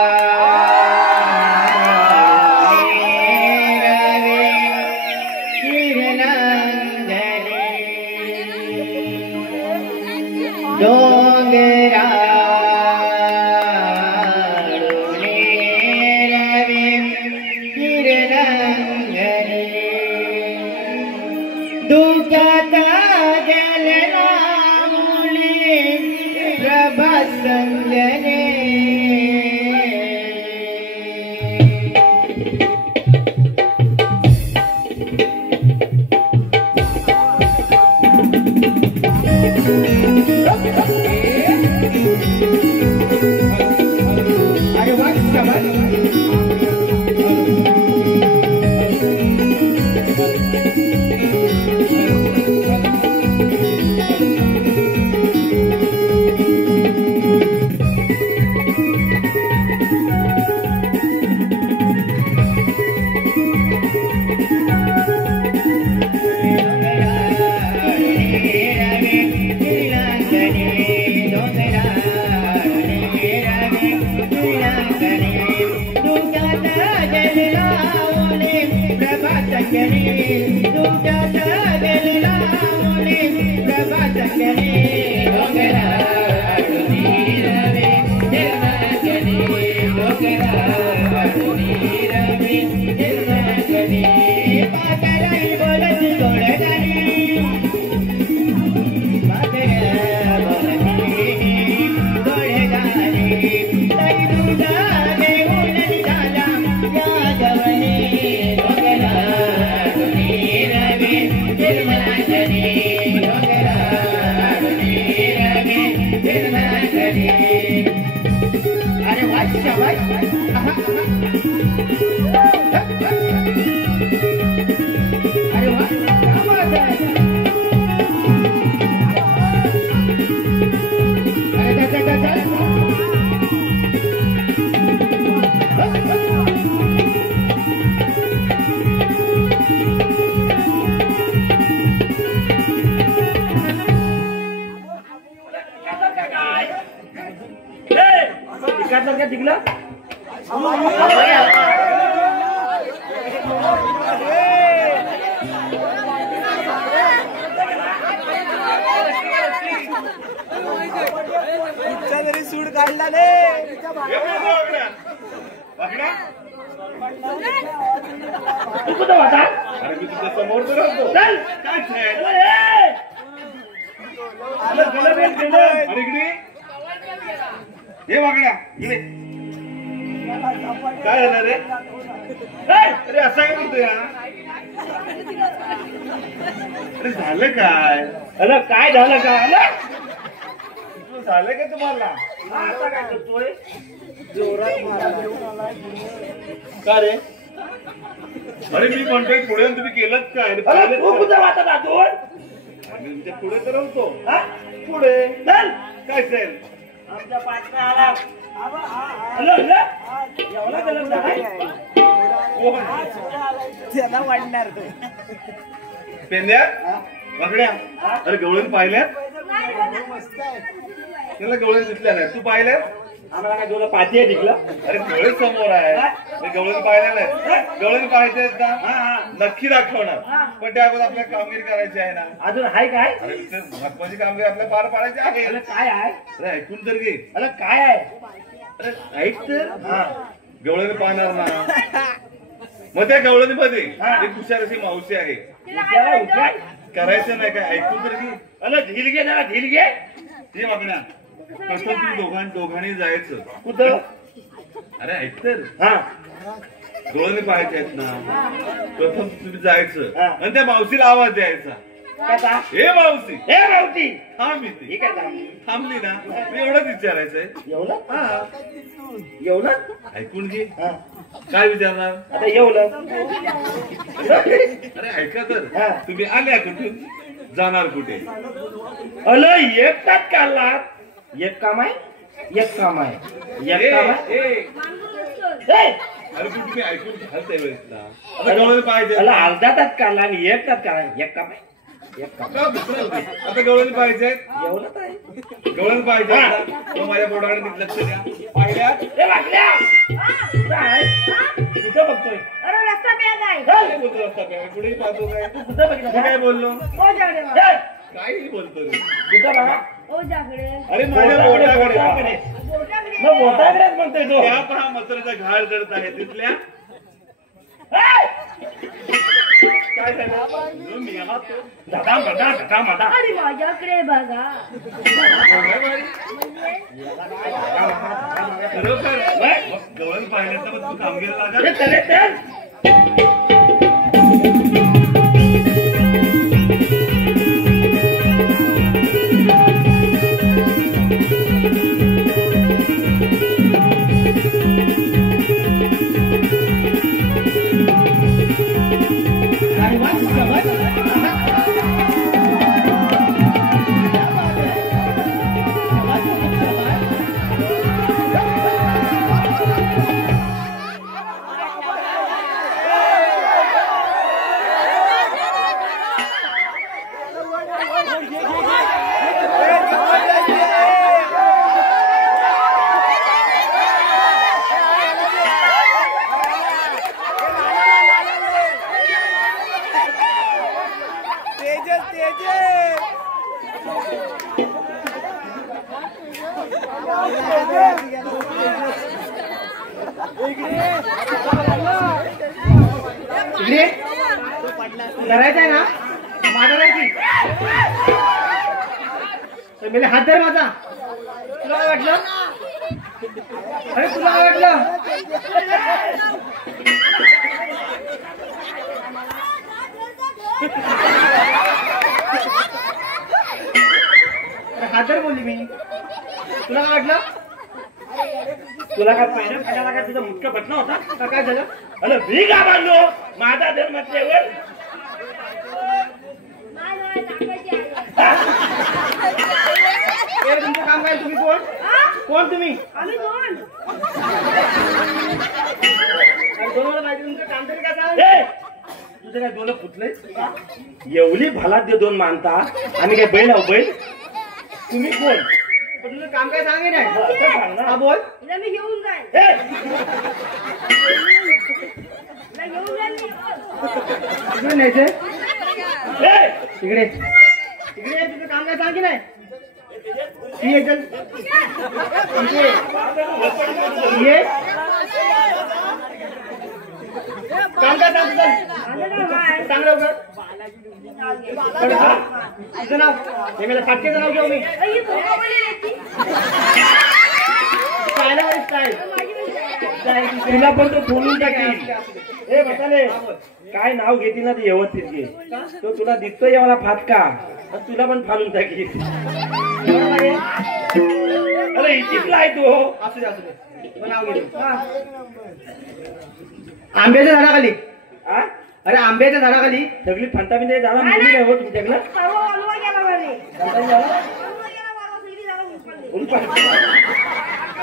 सूड काढला रे. तू कुठं होता? अरे मी तुझ्या समोर तर होतो. चल. काय छे? अरे इकडे हे वागड्या इकडे. काय झालं रे? अरे असं काय म्हणतो या? अरे झालं काय? अरे काय झालं का? झालं का तुम्हाला? आता काय करतोय? का रे? अरे मी म्हणतोय पुढे तुम्ही केलं काय? अरे तू कुठं वाटत जातो? तुमच्या पुढे तर होतो. पुढे चल. काय सेल? आमच्या पाठला आला. हॅलो एवढा गलत झालाय? त्याला वाढणार तो. पेंद्या वाकड्या अरे गवळण पाहिल्या? त्याला गवळण दिसल्या नाही. तू पाहिल्या? आम्हाला काय दोन पाठी आहे तिकलं? अरे गवळण समोर आहे. ते गवळण पाहिल्या नाही. गवळण पाहायचे आहेत ना? नक्की दाखवणार. पण त्या अगोदर आपल्याला कामगिरी करायची आहे ना. अजून आहे काय? अरे इथे महत्वाची कामगिरी आपल्याला पार पाडायची आहे. अरे काय आहे? अरे ऐकून तर घे. अरे काय आहे? अरे ऐक तर. गवळण पाहणार ना. मग त्या गवळणीमध्ये एक हुशार अशी मावशी आहे. करायचं नाही काय? ऐकून तर घे. अरे ढील घे ना ढील घे. हे वागण्या प्रथम तुम्ही दोघांनी जायचं. कुठं? अरे ऐक तर. हा गवळणी पाहायचे आहेत ना. प्रथम तुम्ही जायचं हा. आणि त्या मावशीला आवाज द्यायचा. कसा? हे मावशी हे मावती थांब इथे. ठीक आहे थांबली ना. मी एवढंच विचारायचंय. एवढं हा एवढं ऐकून घे. हा. काय विचारणार? आता एवढं अरे ऐका तर. हा. तुम्ही आल्या कुठून जाणार कुठे? अरे एक तास काढला. एक काम आहे एक काम आहे एक काम आहे. ए! अरे पण तुम्ही ऐकून घ्याल त्यावेळेस ना. आता गवळण पाहिजे. अरे अर्धा तास काढला आणि एक तास काढला. एक काम आहे एक काम का दुसरं नाही. आता गवळण पाहिजे. एवढं आहे. गवळण पाहिजे ना. तो माझ्या बोटाकडे नीट लक्ष द्या. पाहिल्या? ए वाटल्या कुठं आहे? कुठं बघतोय? अरे रस्ता पेज आहे. काय बोलतो रस्ता काय? कुठेही पाहतो काय? तू कुठं बघितलं मी काय बोललो? ओ जागडे बाबा. ए! काही बोलतो रे. कुठं बघा? ओ जागडे. अरे माझ्या बोटाकडे बोटाकडे. बोटाकडे. मग बोटाकडेच म्हणतोय तो. त्या पहा मत्राचा घाळ जडत आहे तिथल्या. ए! काय झालं? मी आहात तो. धडा मधा धडा मधा. अरे माझ्याकडे बघा. खरोखर मग गवळण पाहिलं तर मग तू कामगिरी लागा. ए, चले चल. इकडे करायचंय ना. माझा नाही की तर मेले हात धर माझा. तुला काय वाटलं? अरे तुला काय वाटलं? अरे हात धर बोलली मी. तुला काय वाटलं? तुला काय पहिल्या खाण्याला काय तुझा मुटका पटला होता? का काय झालं? अरे मी का बांधलो माझा धर्म म्हटल्यावर. माझं सांगायची आहे. ए, तुमचं काम काय? तुम्ही कोण? कोण तुम्ही? आम्ही दोन. आणि दोन वेळा माहिती तुमचं काम तरी काय सांग? ए! तुझं काय दोन फुटले? एवढी भालात दे दोन मानता आम्ही काय बैल आहो बैल? तुम्ही कोण? पण तुझं काम काय सांगे नाही ते सांग ना. हा बोल हिला मी घेऊन जाईन ए, हिला घेऊन जाईन मी. तिकडे न्यायचे ए, तिकडे तिकडे तुझं काम काय सांगे नाही ये चल ये काम काय सांग माझं नाव आहे. सांग लवकर तुझं नाव हे मला फाटकेचं नाव घेऊ मी आई, भोगावली रे ती. स्टाईल आहे स्टाईल माझी मुलगी. तिला पण तो बोलून टाकी. ए म्हणाले काय नाव घेतील ना ते व्यवस्थित घे. तो तुला दिसतोय मला फाटका आणि तुला पण फाडून टाकी. बरोबर आहे अरे इचितला आहे तो. असू दे पण नाव घे आंब्याच्या झाडाखाली हा अरे आंब्याच्या झाडाखाली सगळी फांता बिंता झाला मुली काय हो तुमच्याकडे. परवा हलवा गेला म्हणे. हलवा गेला परवा, सगळी जागा उचलली.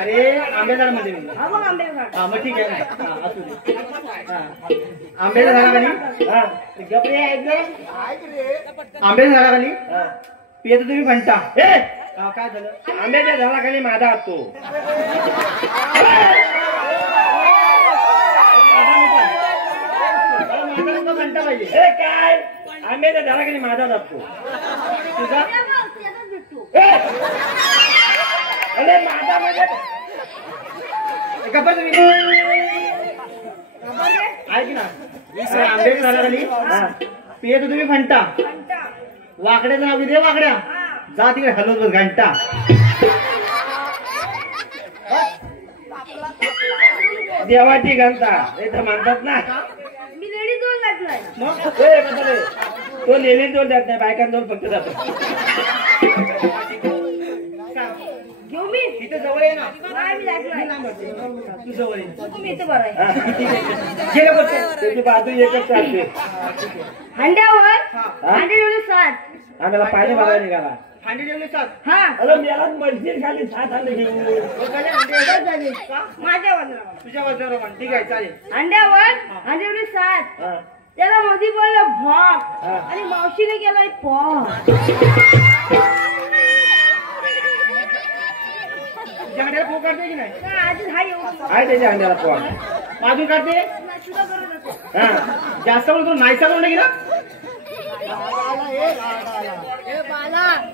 अरे आंब्या झाडामध्ये मी हा बघ आंबे झाड. हा मग ठीक आहे ना हा असू दे हा आंब्याच्या झाडाखाली हा गपरे आहेत ना आंब्याच्या झाडाखाली हा. पियत तुम्ही म्हणता ए हा, काय झालं आंब्याच्या झाडाखाली माझा हात तो. म्हणता पाहिजे ए काय आंब्याच्या झाडाखाली माझा हात तो. तुझा ते बघ, त्याचाच भेटतो. ए, अरे माझा म्हणजे गप्पा तुम्ही ऐक ना अरे आंब्याच्या झाडाखाली पियत तुम्ही म्हणता घंटा. वाकड्याचं नाव किती आहे वाकड्या जा तिकडे हलवत बस घंटा देवाची घंटा हे तर म्हणतात ना. मी लेडी दोन घातलाय. मग ए, म्हातारे, तो लेली दोन जात नाही बायकांजवळ फक्त जातो. घेऊ मी. इथे जवळ आहे ना नाही मी घातलाय. तू जवळ ये. तुम्ही इथं बरं आहे. हा. गेलं बघ त्याची बाजू एकच चालते. हंड्यावर हा. हंडे एवढे 7. आम्हाला पाणी भरायला निघाला. हांडी ठेवले सात हा अरे मेला मस्जिद खाली 7 अंडे घेऊन. बस झाले. माझ्या वजनावर. तुझ्या वजनावर म्हण ठीक आहे चालेल अंड्यावर हंडे एवढे 7. हा. त्याला मोदी बोललं भाप हा. आणि मावशीने केलाय पॉप. तुझ्या हांड्याला पोक काढते की नाही आधी हा येऊ. आहे त्याच्या अंड्याला पोहा. बाजून काढते सुद्धा करत होते. हा. जास्त बोल तू नाहीचा बोल की ना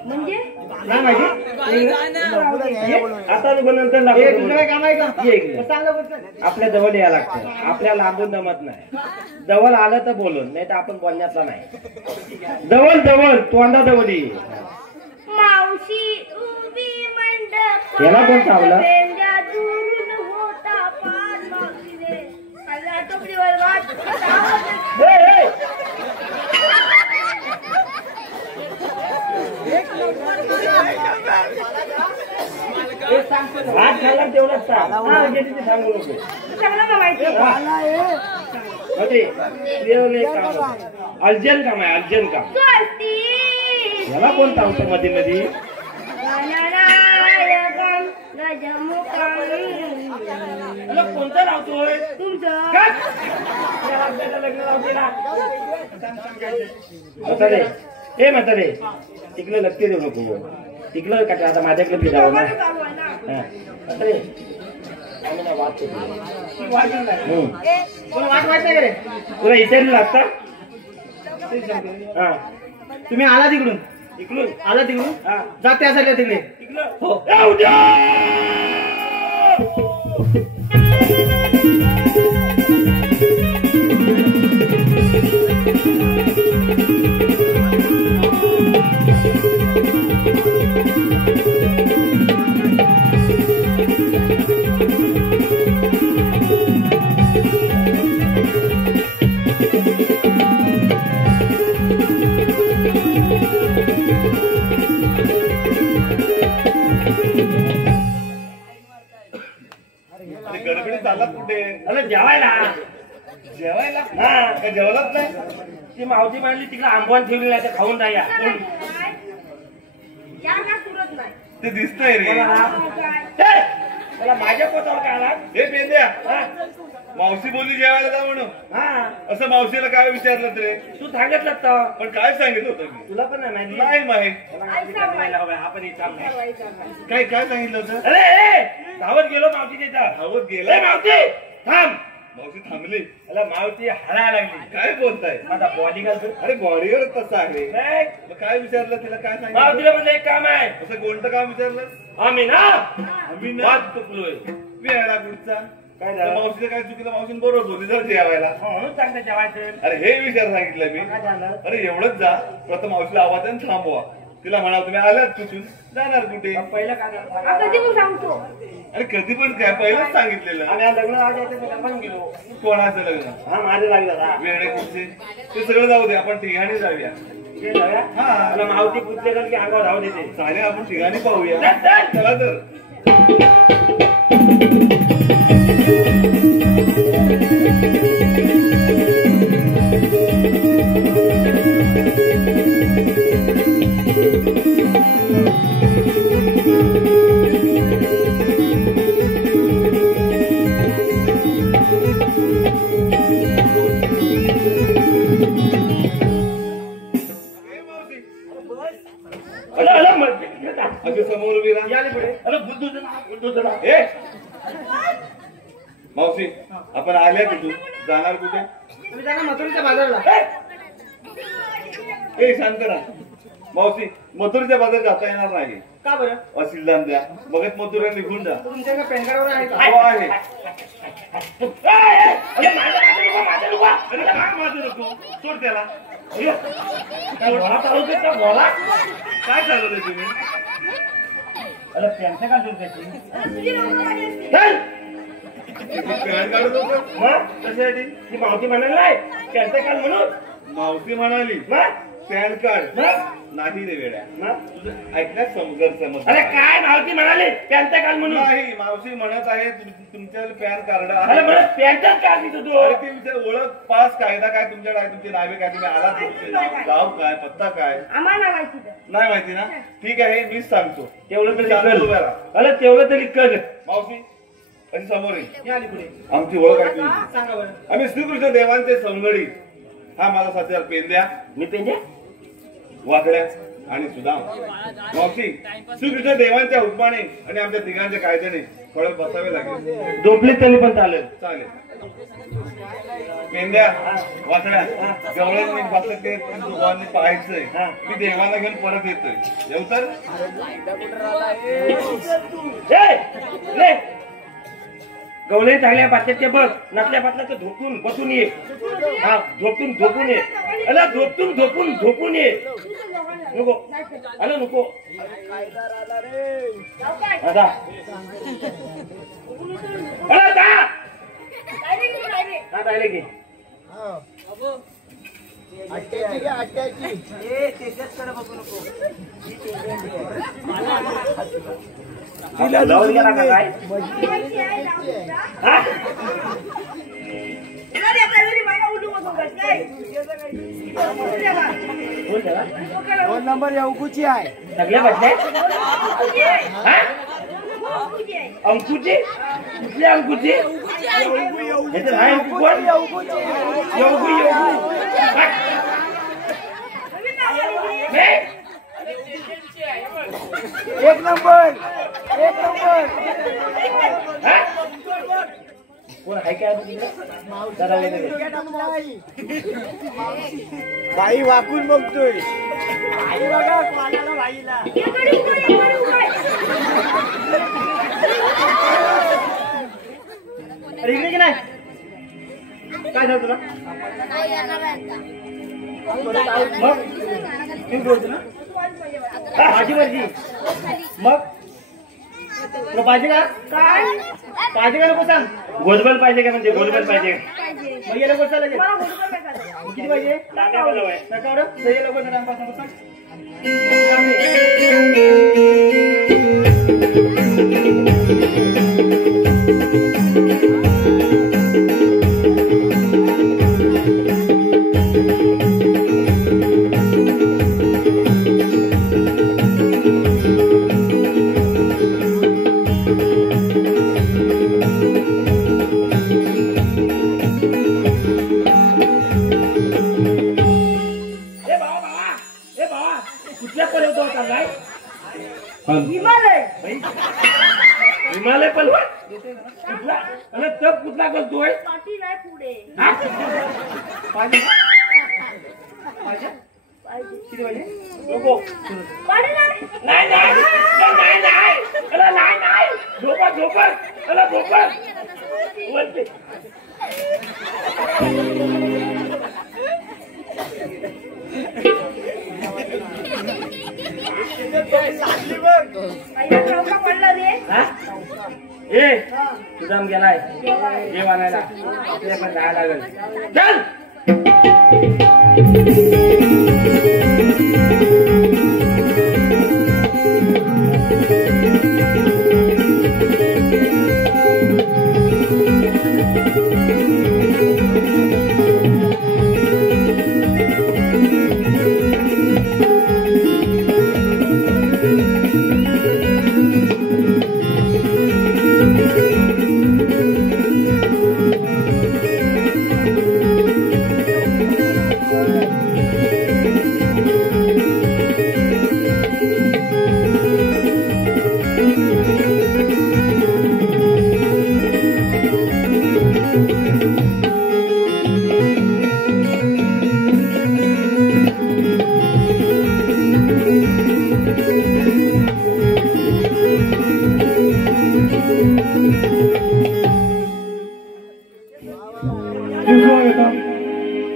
म्हणजे नाही माहिती आता नको नंतर ए, तुझं काय लागतो. काम आहे का ये इकडे. मग सांग लवकर चल. आपल्या जवळ यायला लागतं. आपल्या लांबून जमत नाही. जवळ आलं तर बोलून नाही तर आपण बोलण्याचा नाही. जवळ जवळ तोंडा जवळ ये. मावशी उभी मंडप याला कोण चावलं? पेंड्या दुरून होता पान मावशीने खाल्ला टोपलीवर वाट चावलं. ए, ए. हात खाला तेवढाच सांग. हा, म्हणजे तिथे सांगू नको. चांगलं का माहिती होते. देवले काम आहे. अर्जंट काम आहे अर्जंट काम. स्वस्ती याला कोण चावतं मध्ये मध्ये. गणनायकं गजमुखं. याला कोणतं लावतोय. तुमचं काय? याला आपल्याला लग्न लावतेला. म्हातारे ए म्हातारे तिकडे लक्ष देऊ नको. तिकडं का आता माझ्याकडे फिरावं ना. चालू आहे ना. हा. म्हातारे आम्ही ना वाद केली. तुला वाट माहित नाही का रे तुला इथे लागता. हा तुम्ही आला तिकडून इकडून आला तिकडून हा जा त्या साईडला तिकडे इकडं हो. जाऊ द्या. अरे गडबडी चालला कुठे अरे जेवायला. जेवायला हा काय जेवलाच नाही ती मावशी मांडली तिकडे आंबवण ठेवली नाही तर खाऊन जाया. या का सुरत नाही. ते दिसतंय रे ए! मला माझ्या पोटावर काय आला हे पेंद्या हा? मावशी बोलली जेवायला जा म्हणून हा असं मावशीला काय विचारलं रे तू सांगितलं तर पण काय सांगितलं होतं मी तुला पण नाही माहिती नाही माहित मला माहिती काय म्हणायला हवंय, हा पण इच्छा नाही. काय काय सांगितलं होतं अरे धावत गेलो मावशी तिथं धावत ए, गेला मावशी थांब मावशी थांबली मला मावशी हलायला लागली काय बोलताय माझा बॉडी घालतो अरे बॉडीवर तसं आहे नाही, मग काय विचारलं तिला काय सांगितलं मावशीला म्हणजे एक काम आहे असं कोणतं काम विचारलं आम्ही ना आम्ही ना वाद चुकलोय वेळा गुडचा काय झालं? मावशीचं काय चुकीलं मावशीने बरोबर बोलली जर जेवायला म्हणून सांगते जेवायचं अरे हे विचार सांगितलं मी काय झालं अरे एवढंच जा प्रथम मावशीला आवाज आहे आणि थांबवा तिला म्हणा तुम्ही आलात कुठून जाणार कुठे पहिलं काय झालं? आता कधी पण सांगतो अरे कधी पण काय पहिलंच सांगितलेलं आम्ही आज लग्न आज पण गेलो कोणाचं लग्न हा माझं लागलं हा. वेळे कुठचे ते सगळं जाऊ दे आपण ठिकाणी जाऊया ते जाऊया? हा. मला मावशी पुढचे की अंगावर धाव देते चालेल आपण ठिकाणी पाहूया चल, चल. चला तर ए, मावशी, अरे मग अगदी समोर उभी राहा याले पुढे अरे बुद्धूचं ए मावशी आपण आल्या कुठून जाणार कुठे तुम्ही जाणार मथुरेच्या बाजारला. ए शांत राहा मावशी मथुरेच्या बाजार जाता येणार नाही का बरं असिल दान द्या बघत मथुरा निघून जा तुमच्याकडे पॅन कार्डवर आहे का? हो आहे अरे माझं नको अरे काय माझं नको सोड त्याला काय बोला चालवते का बोला काय चालवलंय तुम्ही अरे त्यांचं काय सुरू त्याची तुझी नोकरी आली असती. पॅन काढत होतं मग कशासाठी ती मावशी म्हणाली नाही त्यांचं काल म्हणून मावशी म्हणाली मग पॅन कार्ड मग नाही रे वेड्या मग तुझं ऐकण्यात समजत अरे काय मावशी म्हणाली त्यांचं काल म्हणून नाही मावशी म्हणत आहे तुमच्या पॅन कार्ड अरे आहे म्हणून त्यांचंच का तिथं तू अरे ते विचार ओळख पास कायदा काय तुमच्याकडे आहे तुमची नावे काय तुम्ही आलात कुठचे? गाव काय पत्ता काय आम्हाला माहिती तर. नाही माहिती ना ठीक आहे मीच सांगतो तेवढं तरी शांत कर उभा राहा. अरे तेवढं तरी कर मावशी अशी समोर ये. हे आली पुढे. आमची ओळख आहे तुमची सांगा बरं. आम्ही श्रीकृष्ण देवांचे सौंदडी हा माझा साथीदार पेंद्या मी पेंजे वाकड्या आणि सुदाम मावशी श्रीकृष्ण देवांच्या हुकमाने आणि आमच्या तिघांच्या कायद्याने थोडं बसावे लागेल झोपले तरी पण चालेल चालेल पेंद्या वाकड्या जवळच मी बसत ते दोघांनी पाहायचंय मी देवाला घेऊन परत येतोय येऊ तर गवळे चांगल्या बात्याचे बघ नसल्या बातल्या झोपून बसून ये हा झोपून ये अरे झोपून ये नको अरे नको आता अरे जा हा राहिले की लावून गेला का काय माहिती आहे लावून जा. हा? तुला देता येईल मला उलू नको बस, काय? उलू दे बा. बोल जरा. दोन नंबर अवकुची आहे. सगळे बसले अंकुची आहे. हा अंकुची आहे. अंकुची कुठली अंकुची याचं आहे अंकु कोण? योगू हा? नवीन नाव आली. नाही? एक नंबर हा? कोण आहे काय अजून तिकडे? जरा वेगळं. बाई वाकून बघतोय. ये गडी उभं, ये गडी उभं आहे. अरे इकडे की नाही काय झालं तुला मग मी बोलतो ना माझी मर्जी मग तुला पाहिजे का काय? पाहिजे का नको सांग गोलबल पाहिजे का म्हणजे गोलबल पाहिजे पाहिजे. मग ये लवकर चालेल मला गोडगोड नाही खायचं. किती पाहिजे टाका बोलव आहे. नका एवढं ये लवकर जरा पाच नंबर सांग कुठला करतोय पाठी नाही पुढे हा? पाहिजे का? पाहिजे? पाहिजे किती पाहिजे? नको. पाठी नाही नाही नाही नाही नाही अरे नाही नाही झोपा झोपा अरे झोपा वरती आईला चौका पडला रे हा? ए तुझा गेलाय जेव आणायला आपल्या पण जायला लागेल चल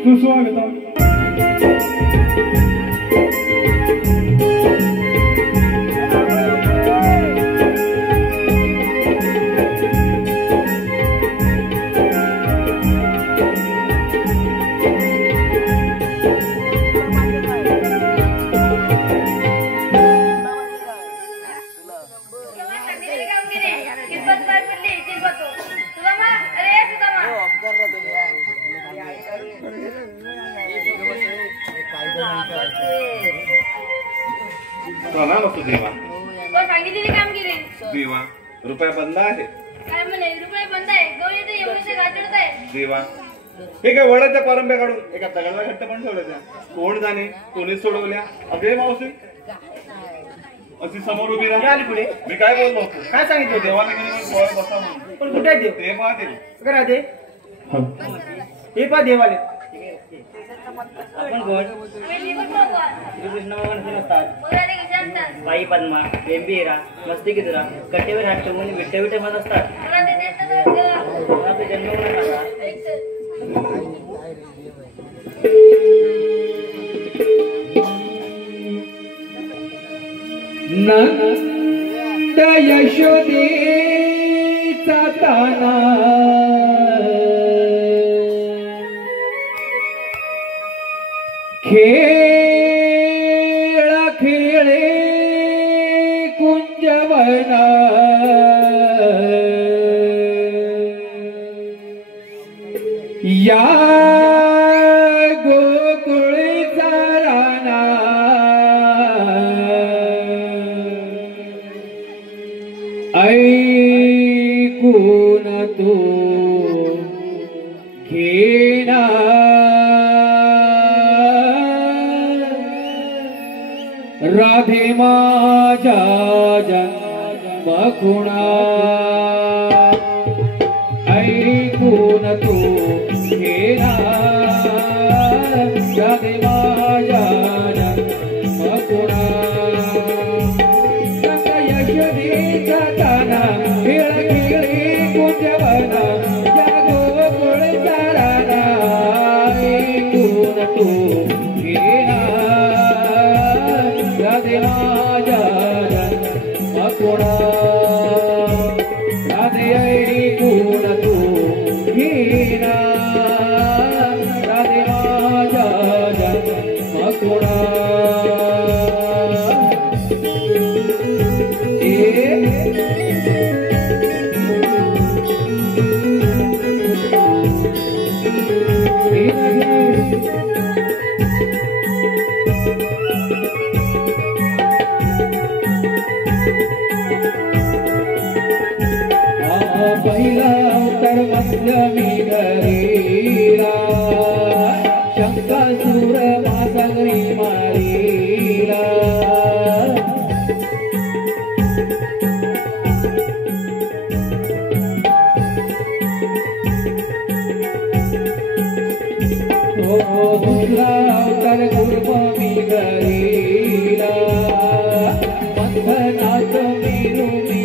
सुस्वागतम प्रणाम असतो देवा. सांगितलेली कामगिरी देवा रुपया बंद आहे. काय म्हणे रुपये बंद आहे गौरी तर एवढे गाजरत आहे देवा हे काय वडाच्या पारंब्या काढून एका दगडाला घट्ट पण ठेवल्या कोण जाणे कोणी सोडवल्या अगे मावशी अशी समोर उभी मी आली राहिली पुढे. मी काय बोललो होतो काय सांगितलं होतं? देवाला गेली डोळ्यात बसा म्हणून पण कुठे आहे देव? ते पाहतील करा दे. हे पा देवाले. आपण गोड आम्ही निवड भगवान श्रीकृष्ण भगवान नसतात मुलाने विचारतात बाई पद्मा बेंबी हिरा मस्ती किदरा कटेवर हात ठेवून विट्टे विट्टे म्हणत असतात मला ते देतात आपले जन्म नंद यशोदेचा ताना खेळ खेळे कुंजवना या गोकुळीचा राणा ऐकून तू घेना राधे माझ्या जन्मखुणा ऐकून तू घेना राधे माझ्या जन्मखुणा यशोदेचा ताना खेळ खेळे कुंजवना या गोकुळचा राणा ऐकून तू घेना राधे माझ्या जन्मखुणा राधे ऐकून तू घेना राधे माझ्या जन्मखुणा पहिला तर मस्त मी घरी दुसरा अवतार गुरुभमी घरीला मंथनात मेरू मी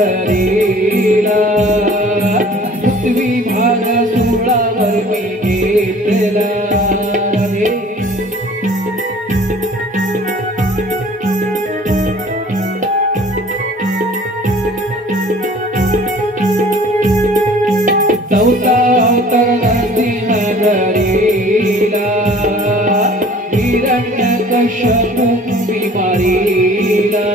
सवरीला पृथ्वी भाग सोळावर मी घेतला चौथा अवतार नरसिंह घरीला हिरण्यकश्यप मी मारीला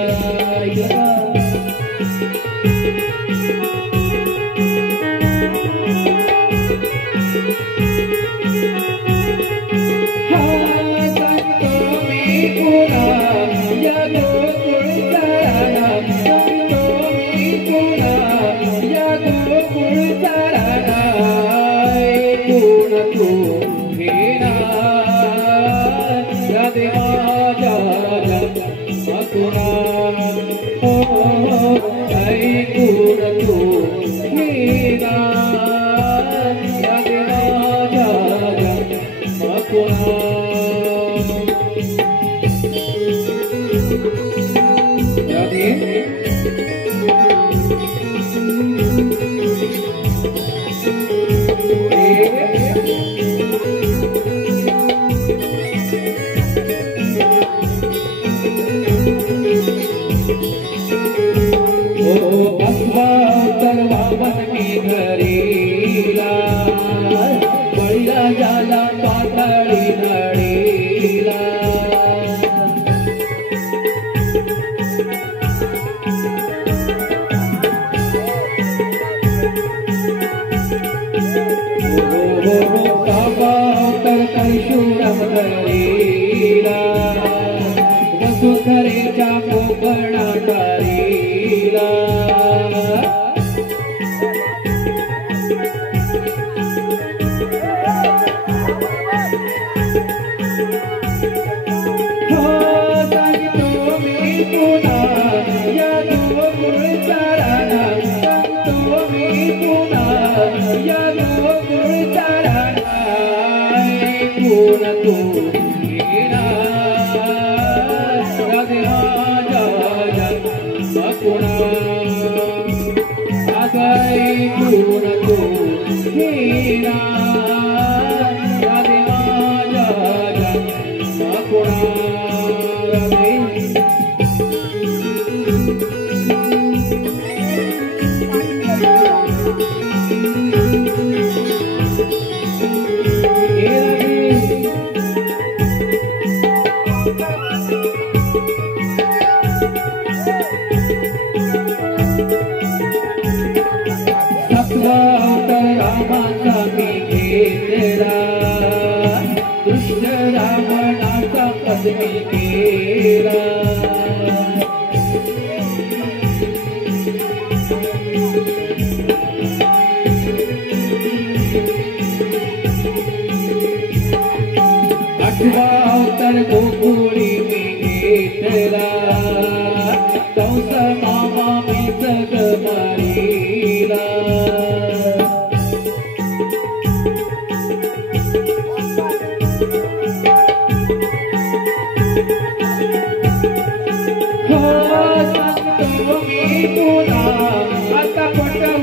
वसुधरेच्या कोकणातारीला कृष्ण रावणाचा पदवी केला आठवा अवतार गोकुळी मी घेतला कंस मामा मी जग मारीला आता पटव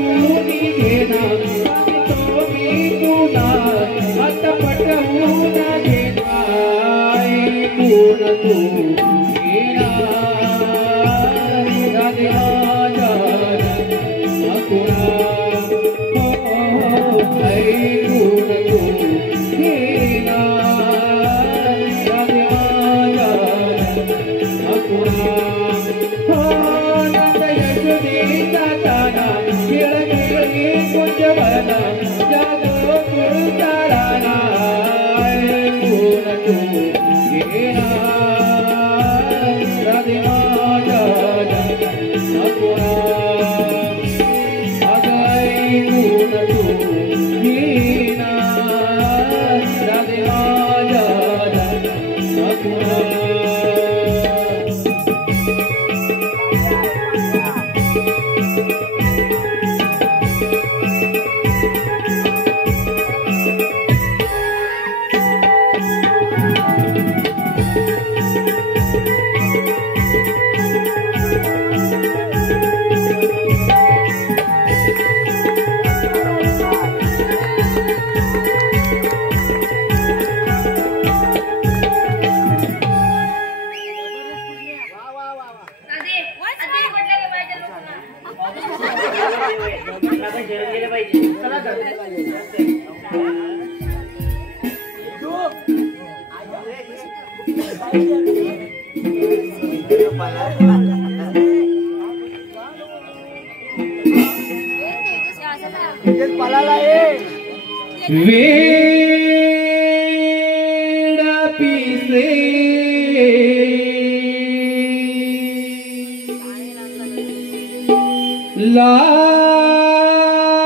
वेड़ा पीसे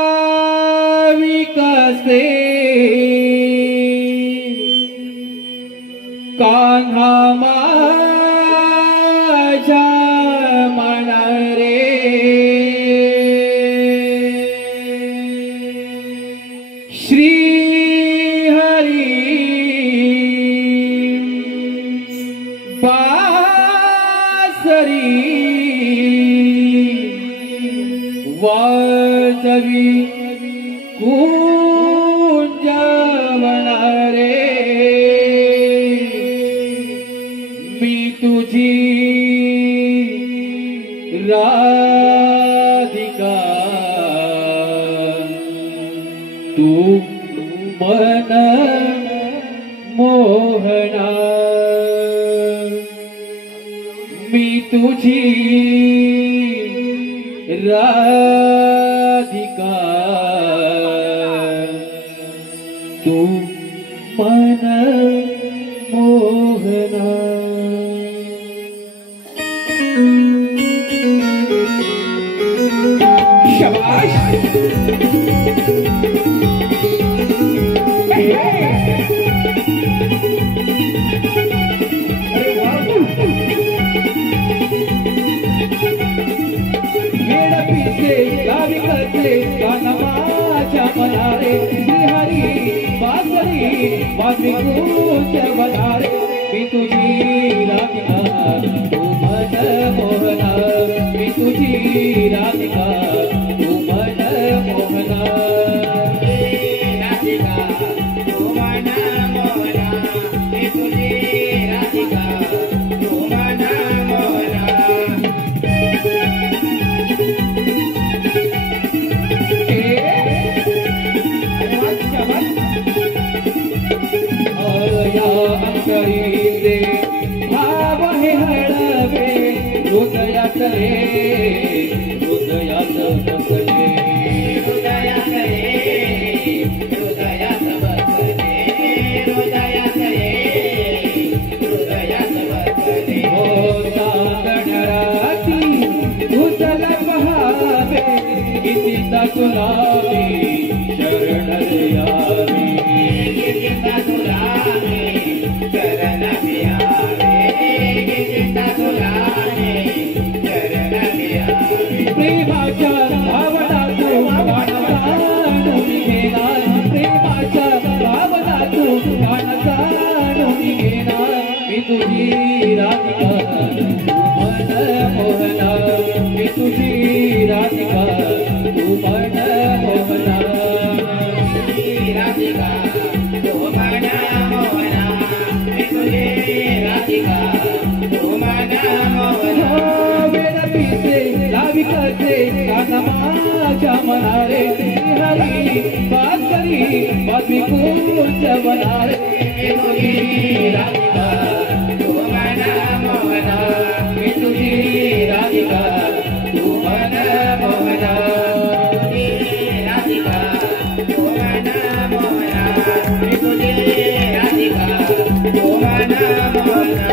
लावी कसे कान्हा माझ्या मना रे श्री हरी बासरी वाजवी कुंजवना रे मी तुझी राधिका तू मन मोहना मी तुझी राधिका तू मन मोहना शाबाश वाजवी कुंजवना रे मी तुझी राधिका तू मन मोहना मी तुझी राधिका तू मन मोहना राधिका तू मन मोहना मी तुझी राधिका तू मन मोहना अंतरीचे भाव हे हळवे हृदयात रे हृदयात बसले हृदयात रे हृदयात बसले हृदयात रे हृदयात बसले हो चांदण राती तुझला पहावे कितीदा तुला शरण यावे कितीदा तुला प्रेमाच्या भावना तू जाणून घेणार प्रेमाच्या भावना तू जाणून घेणार मी तुझी राधिका तू मन मोहना मी तुझी राधिका तू मन मोहना राधिका तू मन मोहना मी तुझी राधिका तू मन मोहना लाविकाचे कानमा मना रे हरी बासरी वाजवी कुंजवना रे तुझी राधिका तू मन मोहना मी तुझी राधिका तू मन मोहना राधिका तू मन मोहना मी तुझी राधिका तू मन मोहना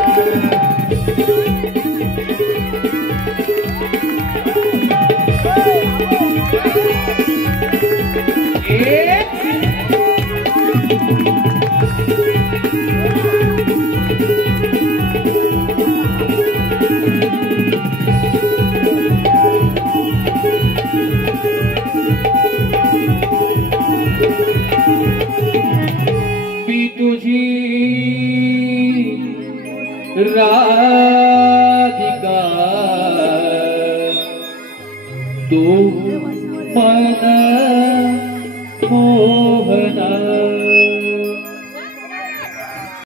राधिका तू मन मोहना